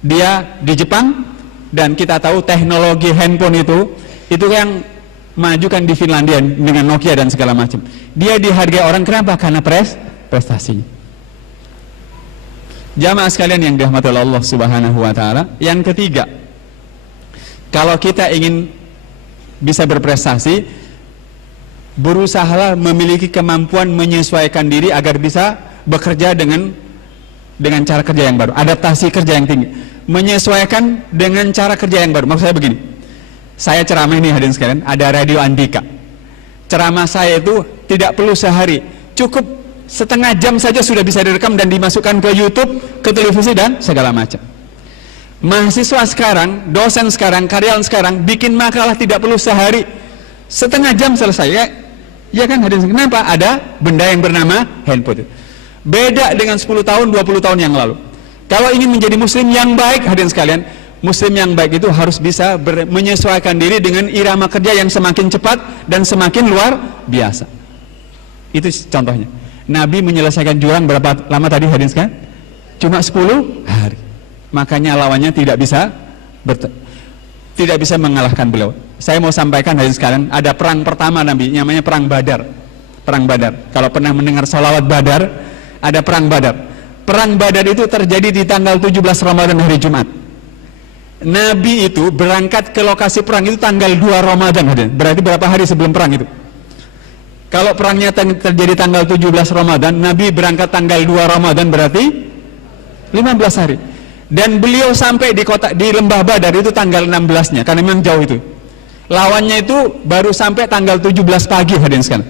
dia di Jepang, dan kita tahu teknologi handphone itu yang majukan di Finlandia dengan Nokia dan segala macam. Dia dihargai orang, kenapa? Karena prestasinya. Jamaah sekalian yang dirahmati Allah Subhanahu wa taala, yang ketiga, kalau kita ingin bisa berprestasi, berusahalah memiliki kemampuan menyesuaikan diri agar bisa bekerja dengan cara kerja yang baru, adaptasi kerja yang tinggi, menyesuaikan dengan cara kerja yang baru. Maksud saya begini, saya ceramah ini hadirin sekalian, ada Radio Andika. Ceramah saya itu tidak perlu sehari, cukup setengah jam saja sudah bisa direkam dan dimasukkan ke YouTube, ke televisi, dan segala macam. Mahasiswa sekarang, dosen sekarang, karyawan sekarang bikin makalah tidak perlu sehari, setengah jam selesai. Ya kan, hadirin, kenapa? Ada benda yang bernama handphone. Beda dengan 10 tahun, 20 tahun yang lalu. Kalau ingin menjadi muslim yang baik, hadirin sekalian, muslim yang baik itu harus bisa menyesuaikan diri dengan irama kerja yang semakin cepat dan semakin luar biasa. Itu contohnya. Nabi menyelesaikan jurang berapa lama tadi, hadirin sekalian? Cuma 10 hari. Makanya lawannya tidak bisa mengalahkan beliau. Saya mau sampaikan hadirin sekalian, ada perang pertama Nabi, namanya perang Badar. Perang Badar. Kalau pernah mendengar salawat Badar, ada perang Badar. Perang Badar itu terjadi di tanggal 17 Ramadan, hari Jumat. Nabi itu berangkat ke lokasi perang itu tanggal 2 Ramadan, hadirin. Berarti berapa hari sebelum perang itu? Kalau perangnya terjadi tanggal 17 Ramadan, Nabi berangkat tanggal 2 Ramadan, berarti 15 hari. Dan beliau sampai di lembah Badar itu tanggal 16-nya, karena memang jauh itu. Lawannya itu baru sampai tanggal 17 pagi, hadirin sekalian.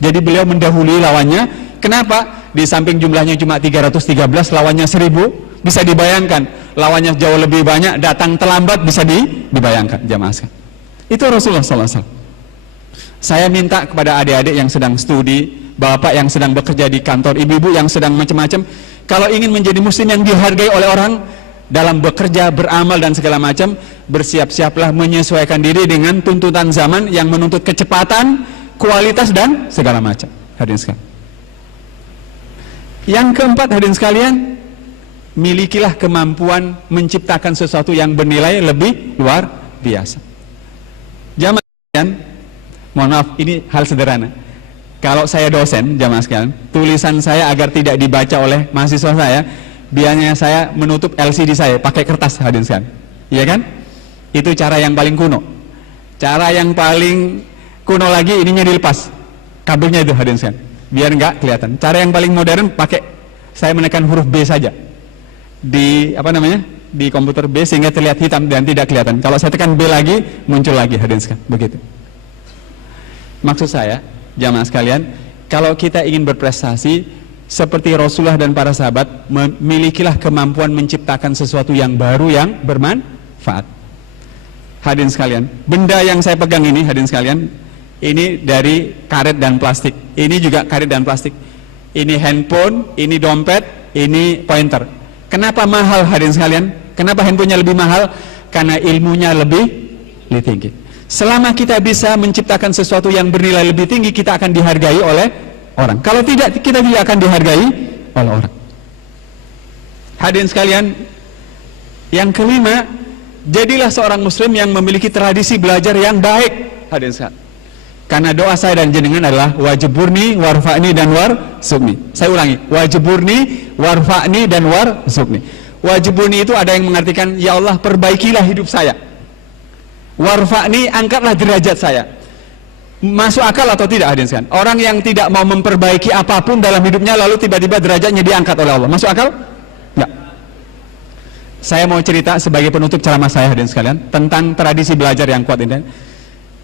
Jadi beliau mendahului lawannya. Kenapa? Di samping jumlahnya cuma 313, lawannya 1000, bisa dibayangkan. Lawannya jauh lebih banyak, datang terlambat, bisa dibayangkan, jamaah sekalian. Itu Rasulullah SAW. Saya minta kepada adik-adik yang sedang studi, bapak yang sedang bekerja di kantor, ibu-ibu yang sedang macam-macam, kalau ingin menjadi muslim yang dihargai oleh orang dalam bekerja, beramal, dan segala macam, bersiap-siaplah menyesuaikan diri dengan tuntutan zaman yang menuntut kecepatan, kualitas, dan segala macam. Hadirin sekalian. Yang keempat, hadirin sekalian, milikilah kemampuan menciptakan sesuatu yang bernilai lebih luar biasa. Jamaah sekalian, mohon maaf, ini hal sederhana. Kalau saya dosen, jamaah sekalian, tulisan saya agar tidak dibaca oleh mahasiswa saya, biasanya saya menutup LCD saya pakai kertas, hadirin sekalian. Iya kan? Itu cara yang paling kuno. Cara yang paling kuno lagi, ininya dilepas kabelnya itu, hadirin sekalian, biar nggak kelihatan. Cara yang paling modern, pakai saya menekan huruf B saja di di komputer B sehingga terlihat hitam dan tidak kelihatan. Kalau saya tekan B lagi, muncul lagi, hadirin sekalian. Begitu. Maksud saya, jamaah sekalian, kalau kita ingin berprestasi seperti Rasulullah dan para sahabat, milikilah kemampuan menciptakan sesuatu yang baru yang bermanfaat. Hadirin sekalian, benda yang saya pegang ini, hadirin sekalian, ini dari karet dan plastik. Ini juga karet dan plastik. Ini handphone, ini dompet, ini pointer. Kenapa mahal, hadirin sekalian? Kenapa handphonenya lebih mahal? Karena ilmunya lebih tinggi. Selama kita bisa menciptakan sesuatu yang bernilai lebih tinggi, kita akan dihargai oleh orang. Kalau tidak, kita tidak akan dihargai oleh orang. Hadirin sekalian, yang kelima, jadilah seorang muslim yang memiliki tradisi belajar yang baik. Hadirin sekalian, karena doa saya dan jenengan adalah wajiburni, warfa'ni, dan warzuqni. Saya ulangi, wajiburni, warfa'ni, dan warzuqni. Wajiburni itu ada yang mengartikan, ya Allah perbaikilah hidup saya. Warfa'ni, angkatlah derajat saya. Masuk akal atau tidak, hadirin sekalian? Orang yang tidak mau memperbaiki apapun dalam hidupnya lalu tiba-tiba derajatnya diangkat oleh Allah, masuk akal? Enggak. Saya mau cerita sebagai penutup ceramah saya, hadirin sekalian, tentang tradisi belajar yang kuat ini.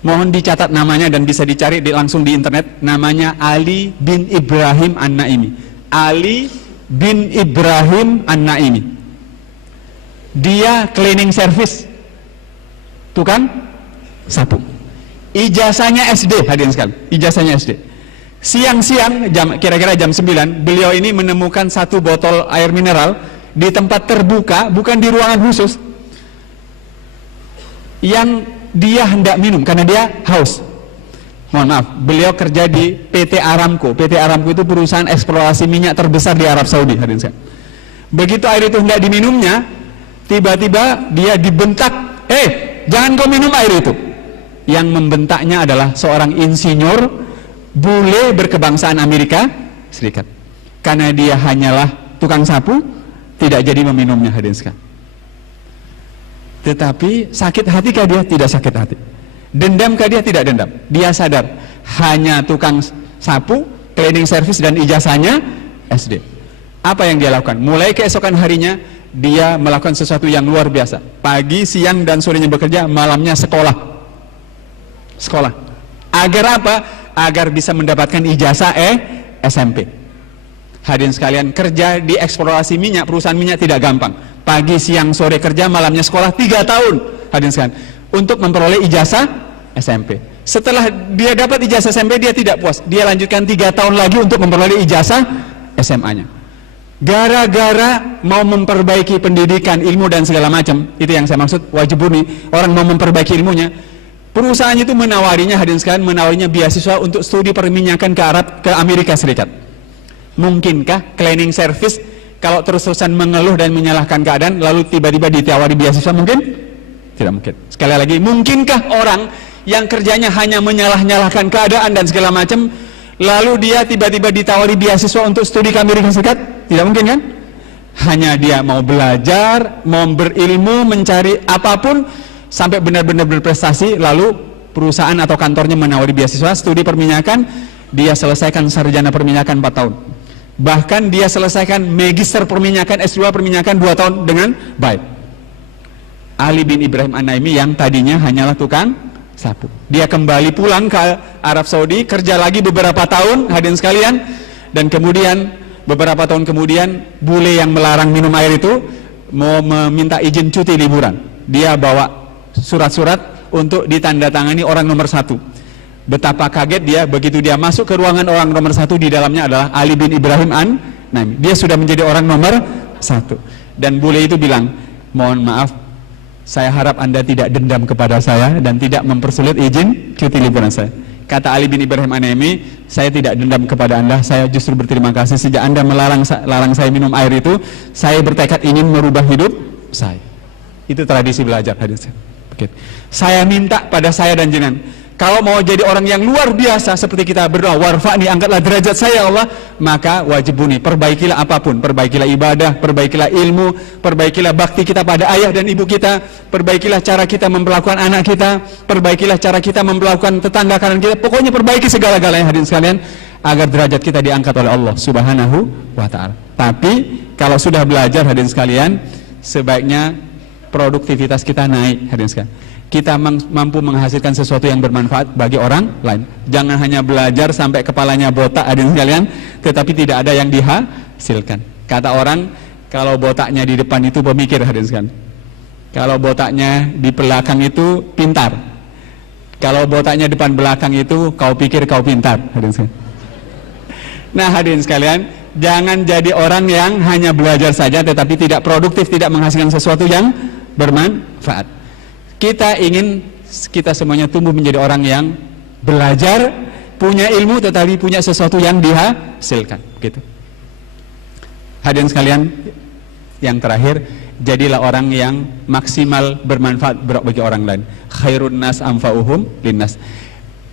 Mohon dicatat namanya dan bisa dicari langsung di internet. Namanya Ali bin Ibrahim An-Naimi. Ali bin Ibrahim An-Naimi. Dia cleaning service, tukang sapu. Ijazahnya SD, hadirin sekalian, ijazahnya SD. Siang-siang, kira-kira jam 9, beliau ini menemukan satu botol air mineral di tempat terbuka, bukan di ruangan khusus, yang dia hendak minum karena dia haus. Mohon maaf, beliau kerja di PT Aramco. PT Aramco itu perusahaan eksplorasi minyak terbesar di Arab Saudi, hadirin sekalian. Begitu air itu hendak diminumnya, tiba-tiba dia dibentak, jangan kau minum air itu. Yang membentaknya adalah seorang insinyur bule berkebangsaan Amerika Serikat. Karena dia hanyalah tukang sapu, tidak jadi meminumnya, hadirin sekalian. Tetapi sakit hati kah dia? Tidak sakit hati. Dendam kah dia? Tidak dendam. Dia sadar hanya tukang sapu, cleaning service, dan ijazahnya SD. Apa yang dia lakukan? Mulai keesokan harinya dia melakukan sesuatu yang luar biasa. Pagi, siang, dan sorenya bekerja, malamnya sekolah. Agar apa? Agar bisa mendapatkan ijazah SMP. Hadirin sekalian, kerja di eksplorasi minyak, perusahaan minyak tidak gampang. Pagi, siang, sore kerja, malamnya sekolah, 3 tahun, hadirin sekalian, untuk memperoleh ijazah SMP. Setelah dia dapat ijazah SMP, dia tidak puas. Dia lanjutkan 3 tahun lagi untuk memperoleh ijazah SMA-nya. Gara-gara mau memperbaiki pendidikan, ilmu, dan segala macam, itu yang saya maksud wajiburni. Orang mau memperbaiki ilmunya, perusahaan itu menawarinya, hadirin sekalian, menawarinya beasiswa untuk studi perminyakan ke Amerika Serikat. Mungkinkah cleaning service kalau terus-terusan mengeluh dan menyalahkan keadaan lalu tiba-tiba ditawari beasiswa? Mungkin? Tidak mungkin. Sekali lagi, mungkinkah orang yang kerjanya hanya menyalah-nyalahkan keadaan dan segala macam lalu dia tiba-tiba ditawari beasiswa untuk studi ke Amerika Serikat? Tidak mungkin, kan? Hanya dia mau belajar, mau berilmu, mencari apapun sampai benar-benar berprestasi, lalu perusahaan atau kantornya menawari beasiswa studi perminyakan, dia selesaikan sarjana perminyakan 4 tahun. Bahkan dia selesaikan magister perminyakan, S2 perminyakan 2 tahun dengan baik. Ali bin Ibrahim An-Naimi yang tadinya hanyalah tukang sapu, dia kembali pulang ke Arab Saudi, kerja lagi beberapa tahun, hadirin sekalian, dan kemudian beberapa tahun kemudian bule yang melarang minum air itu mau meminta izin cuti liburan. Dia bawa surat-surat untuk ditandatangani orang nomor 1. Betapa kaget dia begitu dia masuk ke ruangan orang nomor 1, di dalamnya adalah Ali bin Ibrahim An-Naimi. Dia sudah menjadi orang nomor 1. Dan bule itu bilang, mohon maaf, saya harap Anda tidak dendam kepada saya dan tidak mempersulit izin cuti liburan saya. Kata Ali bin Ibrahim An-Naimi, saya tidak dendam kepada Anda, saya justru berterima kasih. Sejak Anda larang saya minum air itu, saya bertekad ingin merubah hidup saya. Itu tradisi belajar, hadirin. Saya minta pada saya dan jenengan, kalau mau jadi orang yang luar biasa seperti kita berdoa, warfa'ni, angkatlah derajat saya Allah, maka wajibuni, perbaikilah apapun, perbaikilah ibadah, perbaikilah ilmu, perbaikilah bakti kita pada ayah dan ibu kita, perbaikilah cara kita memperlakukan anak kita, perbaikilah cara kita memperlakukan tetangga kanan kita, pokoknya perbaiki segala-galanya, hadirin sekalian, agar derajat kita diangkat oleh Allah Subhanahu wa ta'ala. Tapi kalau sudah belajar, hadirin sekalian, sebaiknya produktivitas kita naik, hadirin sekalian. Kita mampu menghasilkan sesuatu yang bermanfaat bagi orang lain. Jangan hanya belajar sampai kepalanya botak, hadirin sekalian, tetapi tidak ada yang dihasilkan. Kata orang, kalau botaknya di depan itu pemikir, hadirin sekalian. Kalau botaknya di belakang itu pintar. Kalau botaknya depan belakang itu kau pikir kau pintar, hadirin sekalian. Nah, hadirin sekalian, jangan jadi orang yang hanya belajar saja tetapi tidak produktif, tidak menghasilkan sesuatu yang bermanfaat. Kita ingin kita semuanya tumbuh menjadi orang yang belajar, punya ilmu tetapi punya sesuatu yang dihasilkan, gitu. Hadirin sekalian, yang terakhir, jadilah orang yang maksimal bermanfaat bagi orang lain. Khairun nas anfa'uhum linnas.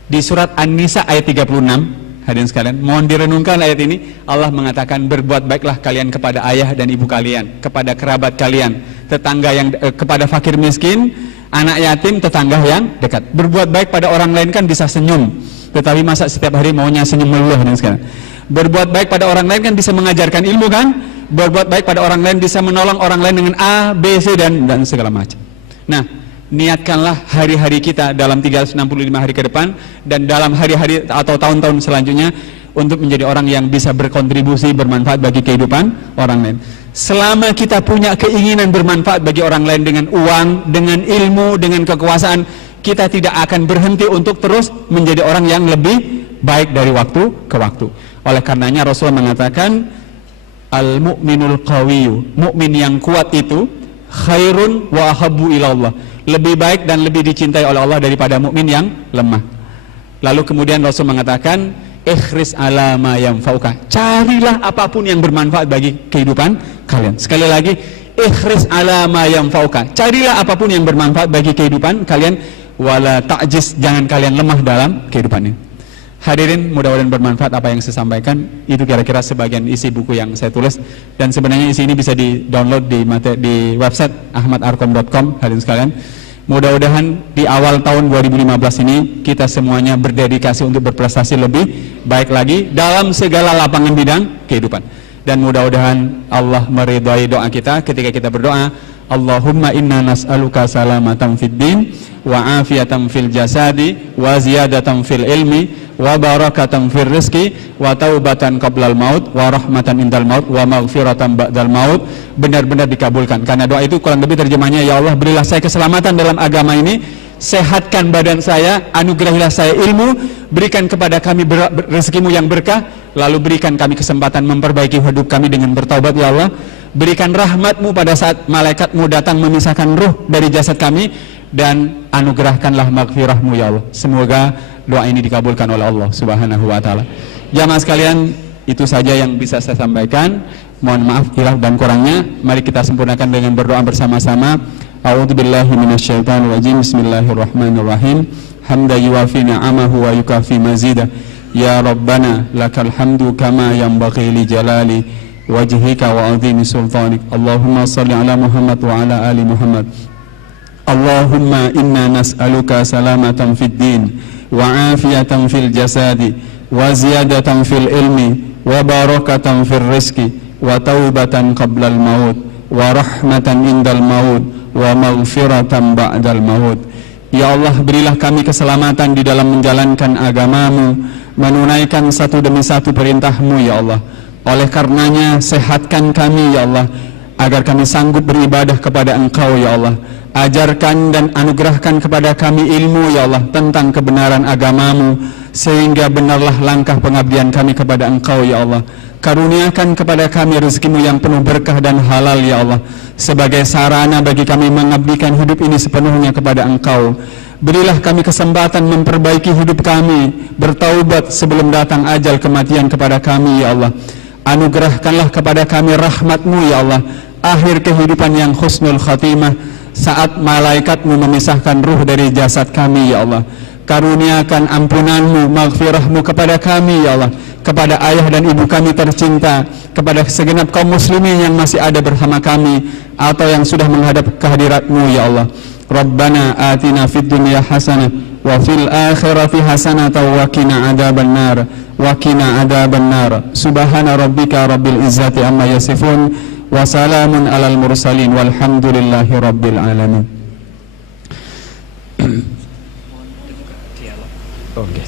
Di surat An-Nisa ayat 36, hadirin sekalian, mohon direnungkan ayat ini. Allah mengatakan, berbuat baiklah kalian kepada ayah dan ibu kalian, kepada kerabat kalian, tetangga yang kepada fakir miskin, anak yatim, tetangga yang dekat. Berbuat baik pada orang lain kan bisa senyum, tetapi masa setiap hari maunya senyum melulu, hadirin sekalian. Berbuat baik pada orang lain kan bisa mengajarkan ilmu kan. Berbuat baik pada orang lain bisa menolong orang lain dengan A, B, C dan segala macam. Nah, niatkanlah hari-hari kita dalam 365 hari ke depan dan dalam hari-hari atau tahun-tahun selanjutnya untuk menjadi orang yang bisa berkontribusi, bermanfaat bagi kehidupan orang lain. Selama kita punya keinginan bermanfaat bagi orang lain dengan uang, dengan ilmu, dengan kekuasaan, kita tidak akan berhenti untuk terus menjadi orang yang lebih baik dari waktu ke waktu. Oleh karenanya Rasul mengatakan, al-mu'minul qawiyyu, mukmin yang kuat itu khairun wa ahabbu ilallah, lebih baik dan lebih dicintai oleh Allah daripada mukmin yang lemah. Lalu kemudian Rasul mengatakan, ikhris ala ma yanfa'uka, carilah apapun yang bermanfaat bagi kehidupan kalian. Sekali lagi, ikhris ala ma yanfa'uka, carilah apapun yang bermanfaat bagi kehidupan kalian, wala ta'jiz, jangan kalian lemah dalam kehidupan ini. Hadirin, mudah-mudahan bermanfaat apa yang saya sampaikan. Itu kira-kira sebagian isi buku yang saya tulis, dan sebenarnya isi ini bisa di-download di website ahmadarkom.com. Hadirin sekalian, mudah-mudahan di awal tahun 2015 ini kita semuanya berdedikasi untuk berprestasi lebih baik lagi dalam segala lapangan bidang kehidupan. Dan mudah-mudahan Allah meridhai doa kita ketika kita berdoa, Allahumma inna nas'aluka salamatan fid din wa afiyatan fil jasadi wa ziyadatan fil ilmi wa barakatan fil rizki wa taubatan qablal maut wa rahmatan indal maut wa maghfiratan ba'dal maut. Benar-benar dikabulkan. Karena doa itu kurang lebih terjemahnya, ya Allah, berilah saya keselamatan dalam agama ini, sehatkan badan saya, anugerahilah saya ilmu, berikan kepada kami rezekimu yang berkah, lalu berikan kami kesempatan memperbaiki hidup kami dengan bertaubat, ya Allah. Berikan rahmatmu pada saat malaikatmu datang memisahkan ruh dari jasad kami, dan anugerahkanlah maghfirahmu, ya Allah. Semoga doa ini dikabulkan oleh Allah Subhanahu wa ta'ala. Jamaah sekalian, itu saja yang bisa saya sampaikan. Mohon maaf hilaf dan kurangnya. Mari kita sempurnakan dengan berdoa bersama-sama. A'udzubillahi minasyaitonir rajim. Bismillahirrahmanirrahim. Hamda yuwafi ni'amahu wa yukafi mazida. Ya Rabbana lakal hamdu kama yanbaghi li jalali wajhika wa azimi sultanik. Allahumma salli ala Muhammad wa ala ali Muhammad. Allahumma inna nas'aluka salamatan fid din wa afiyatan fil jasadi wa ziyadatan fil ilmi wa barakatan fil rizki wa taubatan qablal maut wa rahmatan indal maut wa maghfiratan ba'dal maut. Ya Allah, berilah kami keselamatan di dalam menjalankan agamamu, menunaikan satu demi satu perintahmu, ya Allah. Oleh karenanya, sehatkan kami, ya Allah, agar kami sanggup beribadah kepada Engkau, ya Allah. Ajarkan dan anugerahkan kepada kami ilmu, ya Allah, tentang kebenaran agamamu, sehingga benarlah langkah pengabdian kami kepada Engkau, ya Allah. Karuniakan kepada kami rezekimu yang penuh berkah dan halal, ya Allah, sebagai sarana bagi kami mengabdikan hidup ini sepenuhnya kepada Engkau. Berilah kami kesempatan memperbaiki hidup kami, bertaubat sebelum datang ajal kematian kepada kami, ya Allah. Anugerahkanlah kepada kami rahmatmu, ya Allah, akhir kehidupan yang husnul khatimah, saat malaikatmu memisahkan ruh dari jasad kami, ya Allah. Karuniakan ampunanmu, maghfirahmu kepada kami, ya Allah, kepada ayah dan ibu kami tercinta, kepada segenap kaum muslimin yang masih ada bersama kami atau yang sudah menghadap kehadiratmu, ya Allah. Rabbana atina fid dunya hasanah wa fil akhirati hasanah wa qina adzabannar wa qina adzabannar. Subhana rabbika rabbil izzati amma yasifun wa salamun alal mursalin walhamdulillahi rabbil alamin. Oke.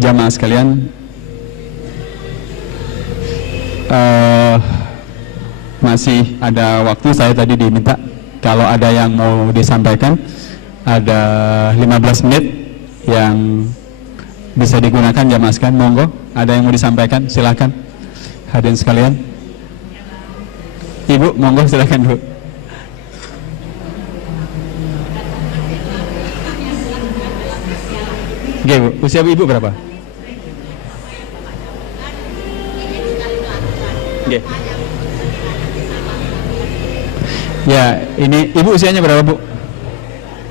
Jamaah sekalian, masih ada waktu. Saya tadi diminta kalau ada yang mau disampaikan, ada 15 menit yang bisa digunakan. Jamaah sekalian, monggo, ada yang mau disampaikan, silakan hadirin sekalian. Ibu, monggo silakan Bu. Oke Bu, usia Ibu berapa? Oke. Ya, ini Ibu usianya berapa Bu?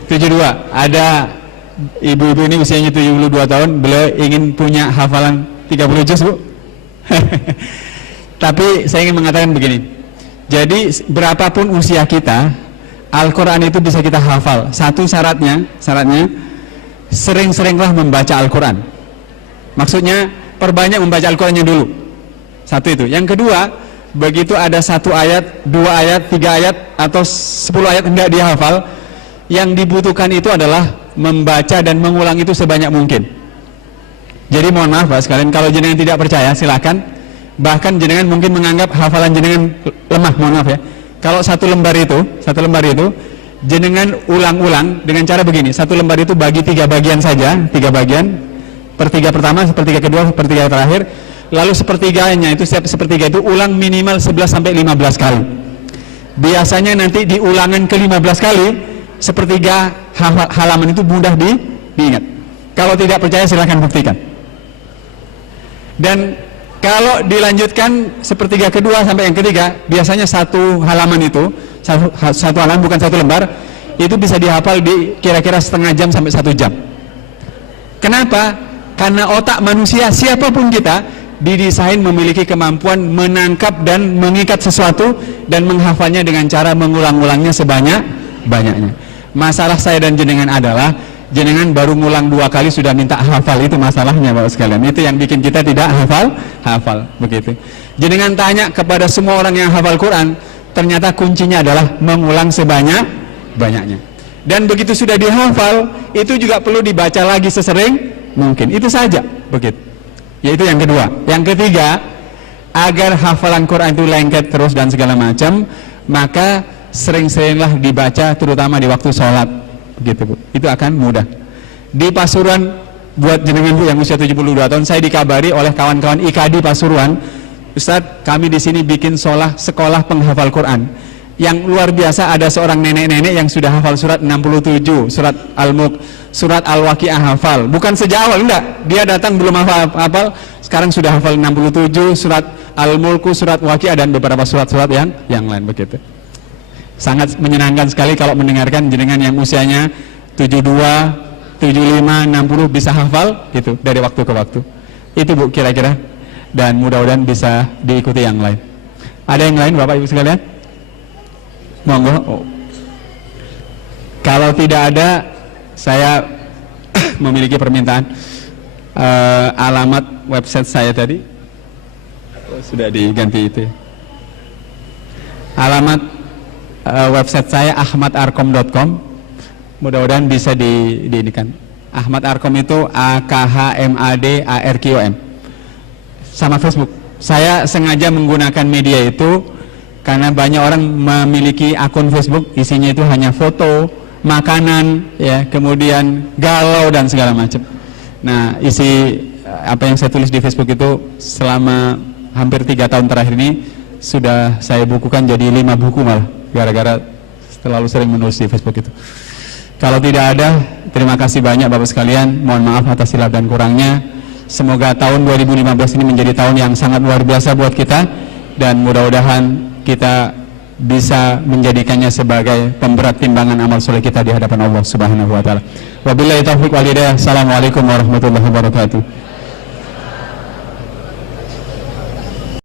72. Ada ibu-ibu ini usianya 72 tahun, beliau ingin punya hafalan 30 juz Bu. Tapi saya ingin mengatakan begini. Jadi berapapun usia kita, Al-Quran itu bisa kita hafal. Satu syaratnya sering-seringlah membaca Al-Quran. Maksudnya perbanyak membaca Al-Qurannya dulu. Satu itu. Yang kedua, begitu ada 1 ayat, 2 ayat, 3 ayat atau 10 ayat hendak dihafal, yang dibutuhkan itu adalah membaca dan mengulang itu sebanyak mungkin. Jadi mohon maaf Pak sekalian, kalau jenengan tidak percaya silakan. Bahkan jenengan mungkin menganggap hafalan jenengan lemah, mohon maaf ya. Kalau satu lembar itu jenengan ulang-ulang dengan cara begini. Satu lembar itu bagi 3 bagian saja, 3 bagian. Sepertiga pertama, sepertiga kedua, sepertiga terakhir. Lalu sepertiganya itu, setiap sepertiga itu ulang minimal 11 sampai 15 kali. Biasanya nanti di ulangan ke-15 kali, sepertiga halaman itu mudah diingat. Kalau tidak percaya silahkan buktikan. Dan kalau dilanjutkan sepertiga kedua sampai yang ketiga, biasanya satu halaman itu, satu halaman bukan satu lembar, itu bisa dihafal di kira-kira setengah jam sampai 1 jam. Kenapa? Karena otak manusia, siapapun kita, didesain memiliki kemampuan menangkap dan mengikat sesuatu dan menghafalnya dengan cara mengulang-ulangnya sebanyak-banyaknya. Masalah saya dan jenengan adalah jenengan baru ngulang 2 kali sudah minta hafal, itu masalahnya Bapak sekalian. Itu yang bikin kita tidak hafal begitu. Jenengan tanya kepada semua orang yang hafal Quran, ternyata kuncinya adalah mengulang sebanyak-banyaknya. Dan begitu sudah dihafal, itu juga perlu dibaca lagi sesering mungkin. Itu saja begitu. Yaitu yang kedua. Yang ketiga, agar hafalan Quran itu lengket terus dan segala macam, maka sering-seringlah dibaca, terutama di waktu sholat, begitu Bu. Itu akan mudah. Di Pasuruan, buat jenengan Bu yang usia 72 tahun, saya dikabari oleh kawan-kawan IKD Pasuruan, Ustadz, kami di sini bikin sekolah penghafal Quran. Yang luar biasa, ada seorang nenek-nenek yang sudah hafal surat 67, surat Al-Mulk, surat Al-Waqi'ah hafal. Bukan sejak awal, enggak. Dia datang belum hafal, sekarang sudah hafal 67, surat Al-Mulk, surat Waqi'ah dan beberapa surat-surat yang lain begitu. Sangat menyenangkan sekali kalau mendengarkan jenengan yang usianya 72, 75, 60 bisa hafal gitu dari waktu ke waktu. Itu Bu kira-kira, dan mudah-mudahan bisa diikuti yang lain. Ada yang lain Bapak Ibu sekalian? Monggo. Kalau tidak ada, saya memiliki permintaan. Alamat website saya tadi sudah diganti itu. Alamat website saya ahmadarkom.com. Mudah-mudahan bisa diinikan. Ahmad Arkom itu AKHMADARKOM. Sama Facebook. Saya sengaja menggunakan media itu karena banyak orang memiliki akun Facebook, isinya itu hanya foto, makanan, ya, kemudian galau dan segala macam. Nah, isi apa yang saya tulis di Facebook itu selama hampir 3 tahun terakhir ini sudah saya bukukan jadi 5 buku malah, gara-gara terlalu sering menulis di Facebook itu. Kalau tidak ada, terima kasih banyak Bapak sekalian. Mohon maaf atas silap dan kurangnya. Semoga tahun 2015 ini menjadi tahun yang sangat luar biasa buat kita, dan mudah-mudahan kita bisa menjadikannya sebagai pemberat timbangan amal soleh kita di hadapan Allah Subhanahu wa taala. Wabillahi taufiq wal hidayah. Assalamualaikum warahmatullahi wabarakatuh.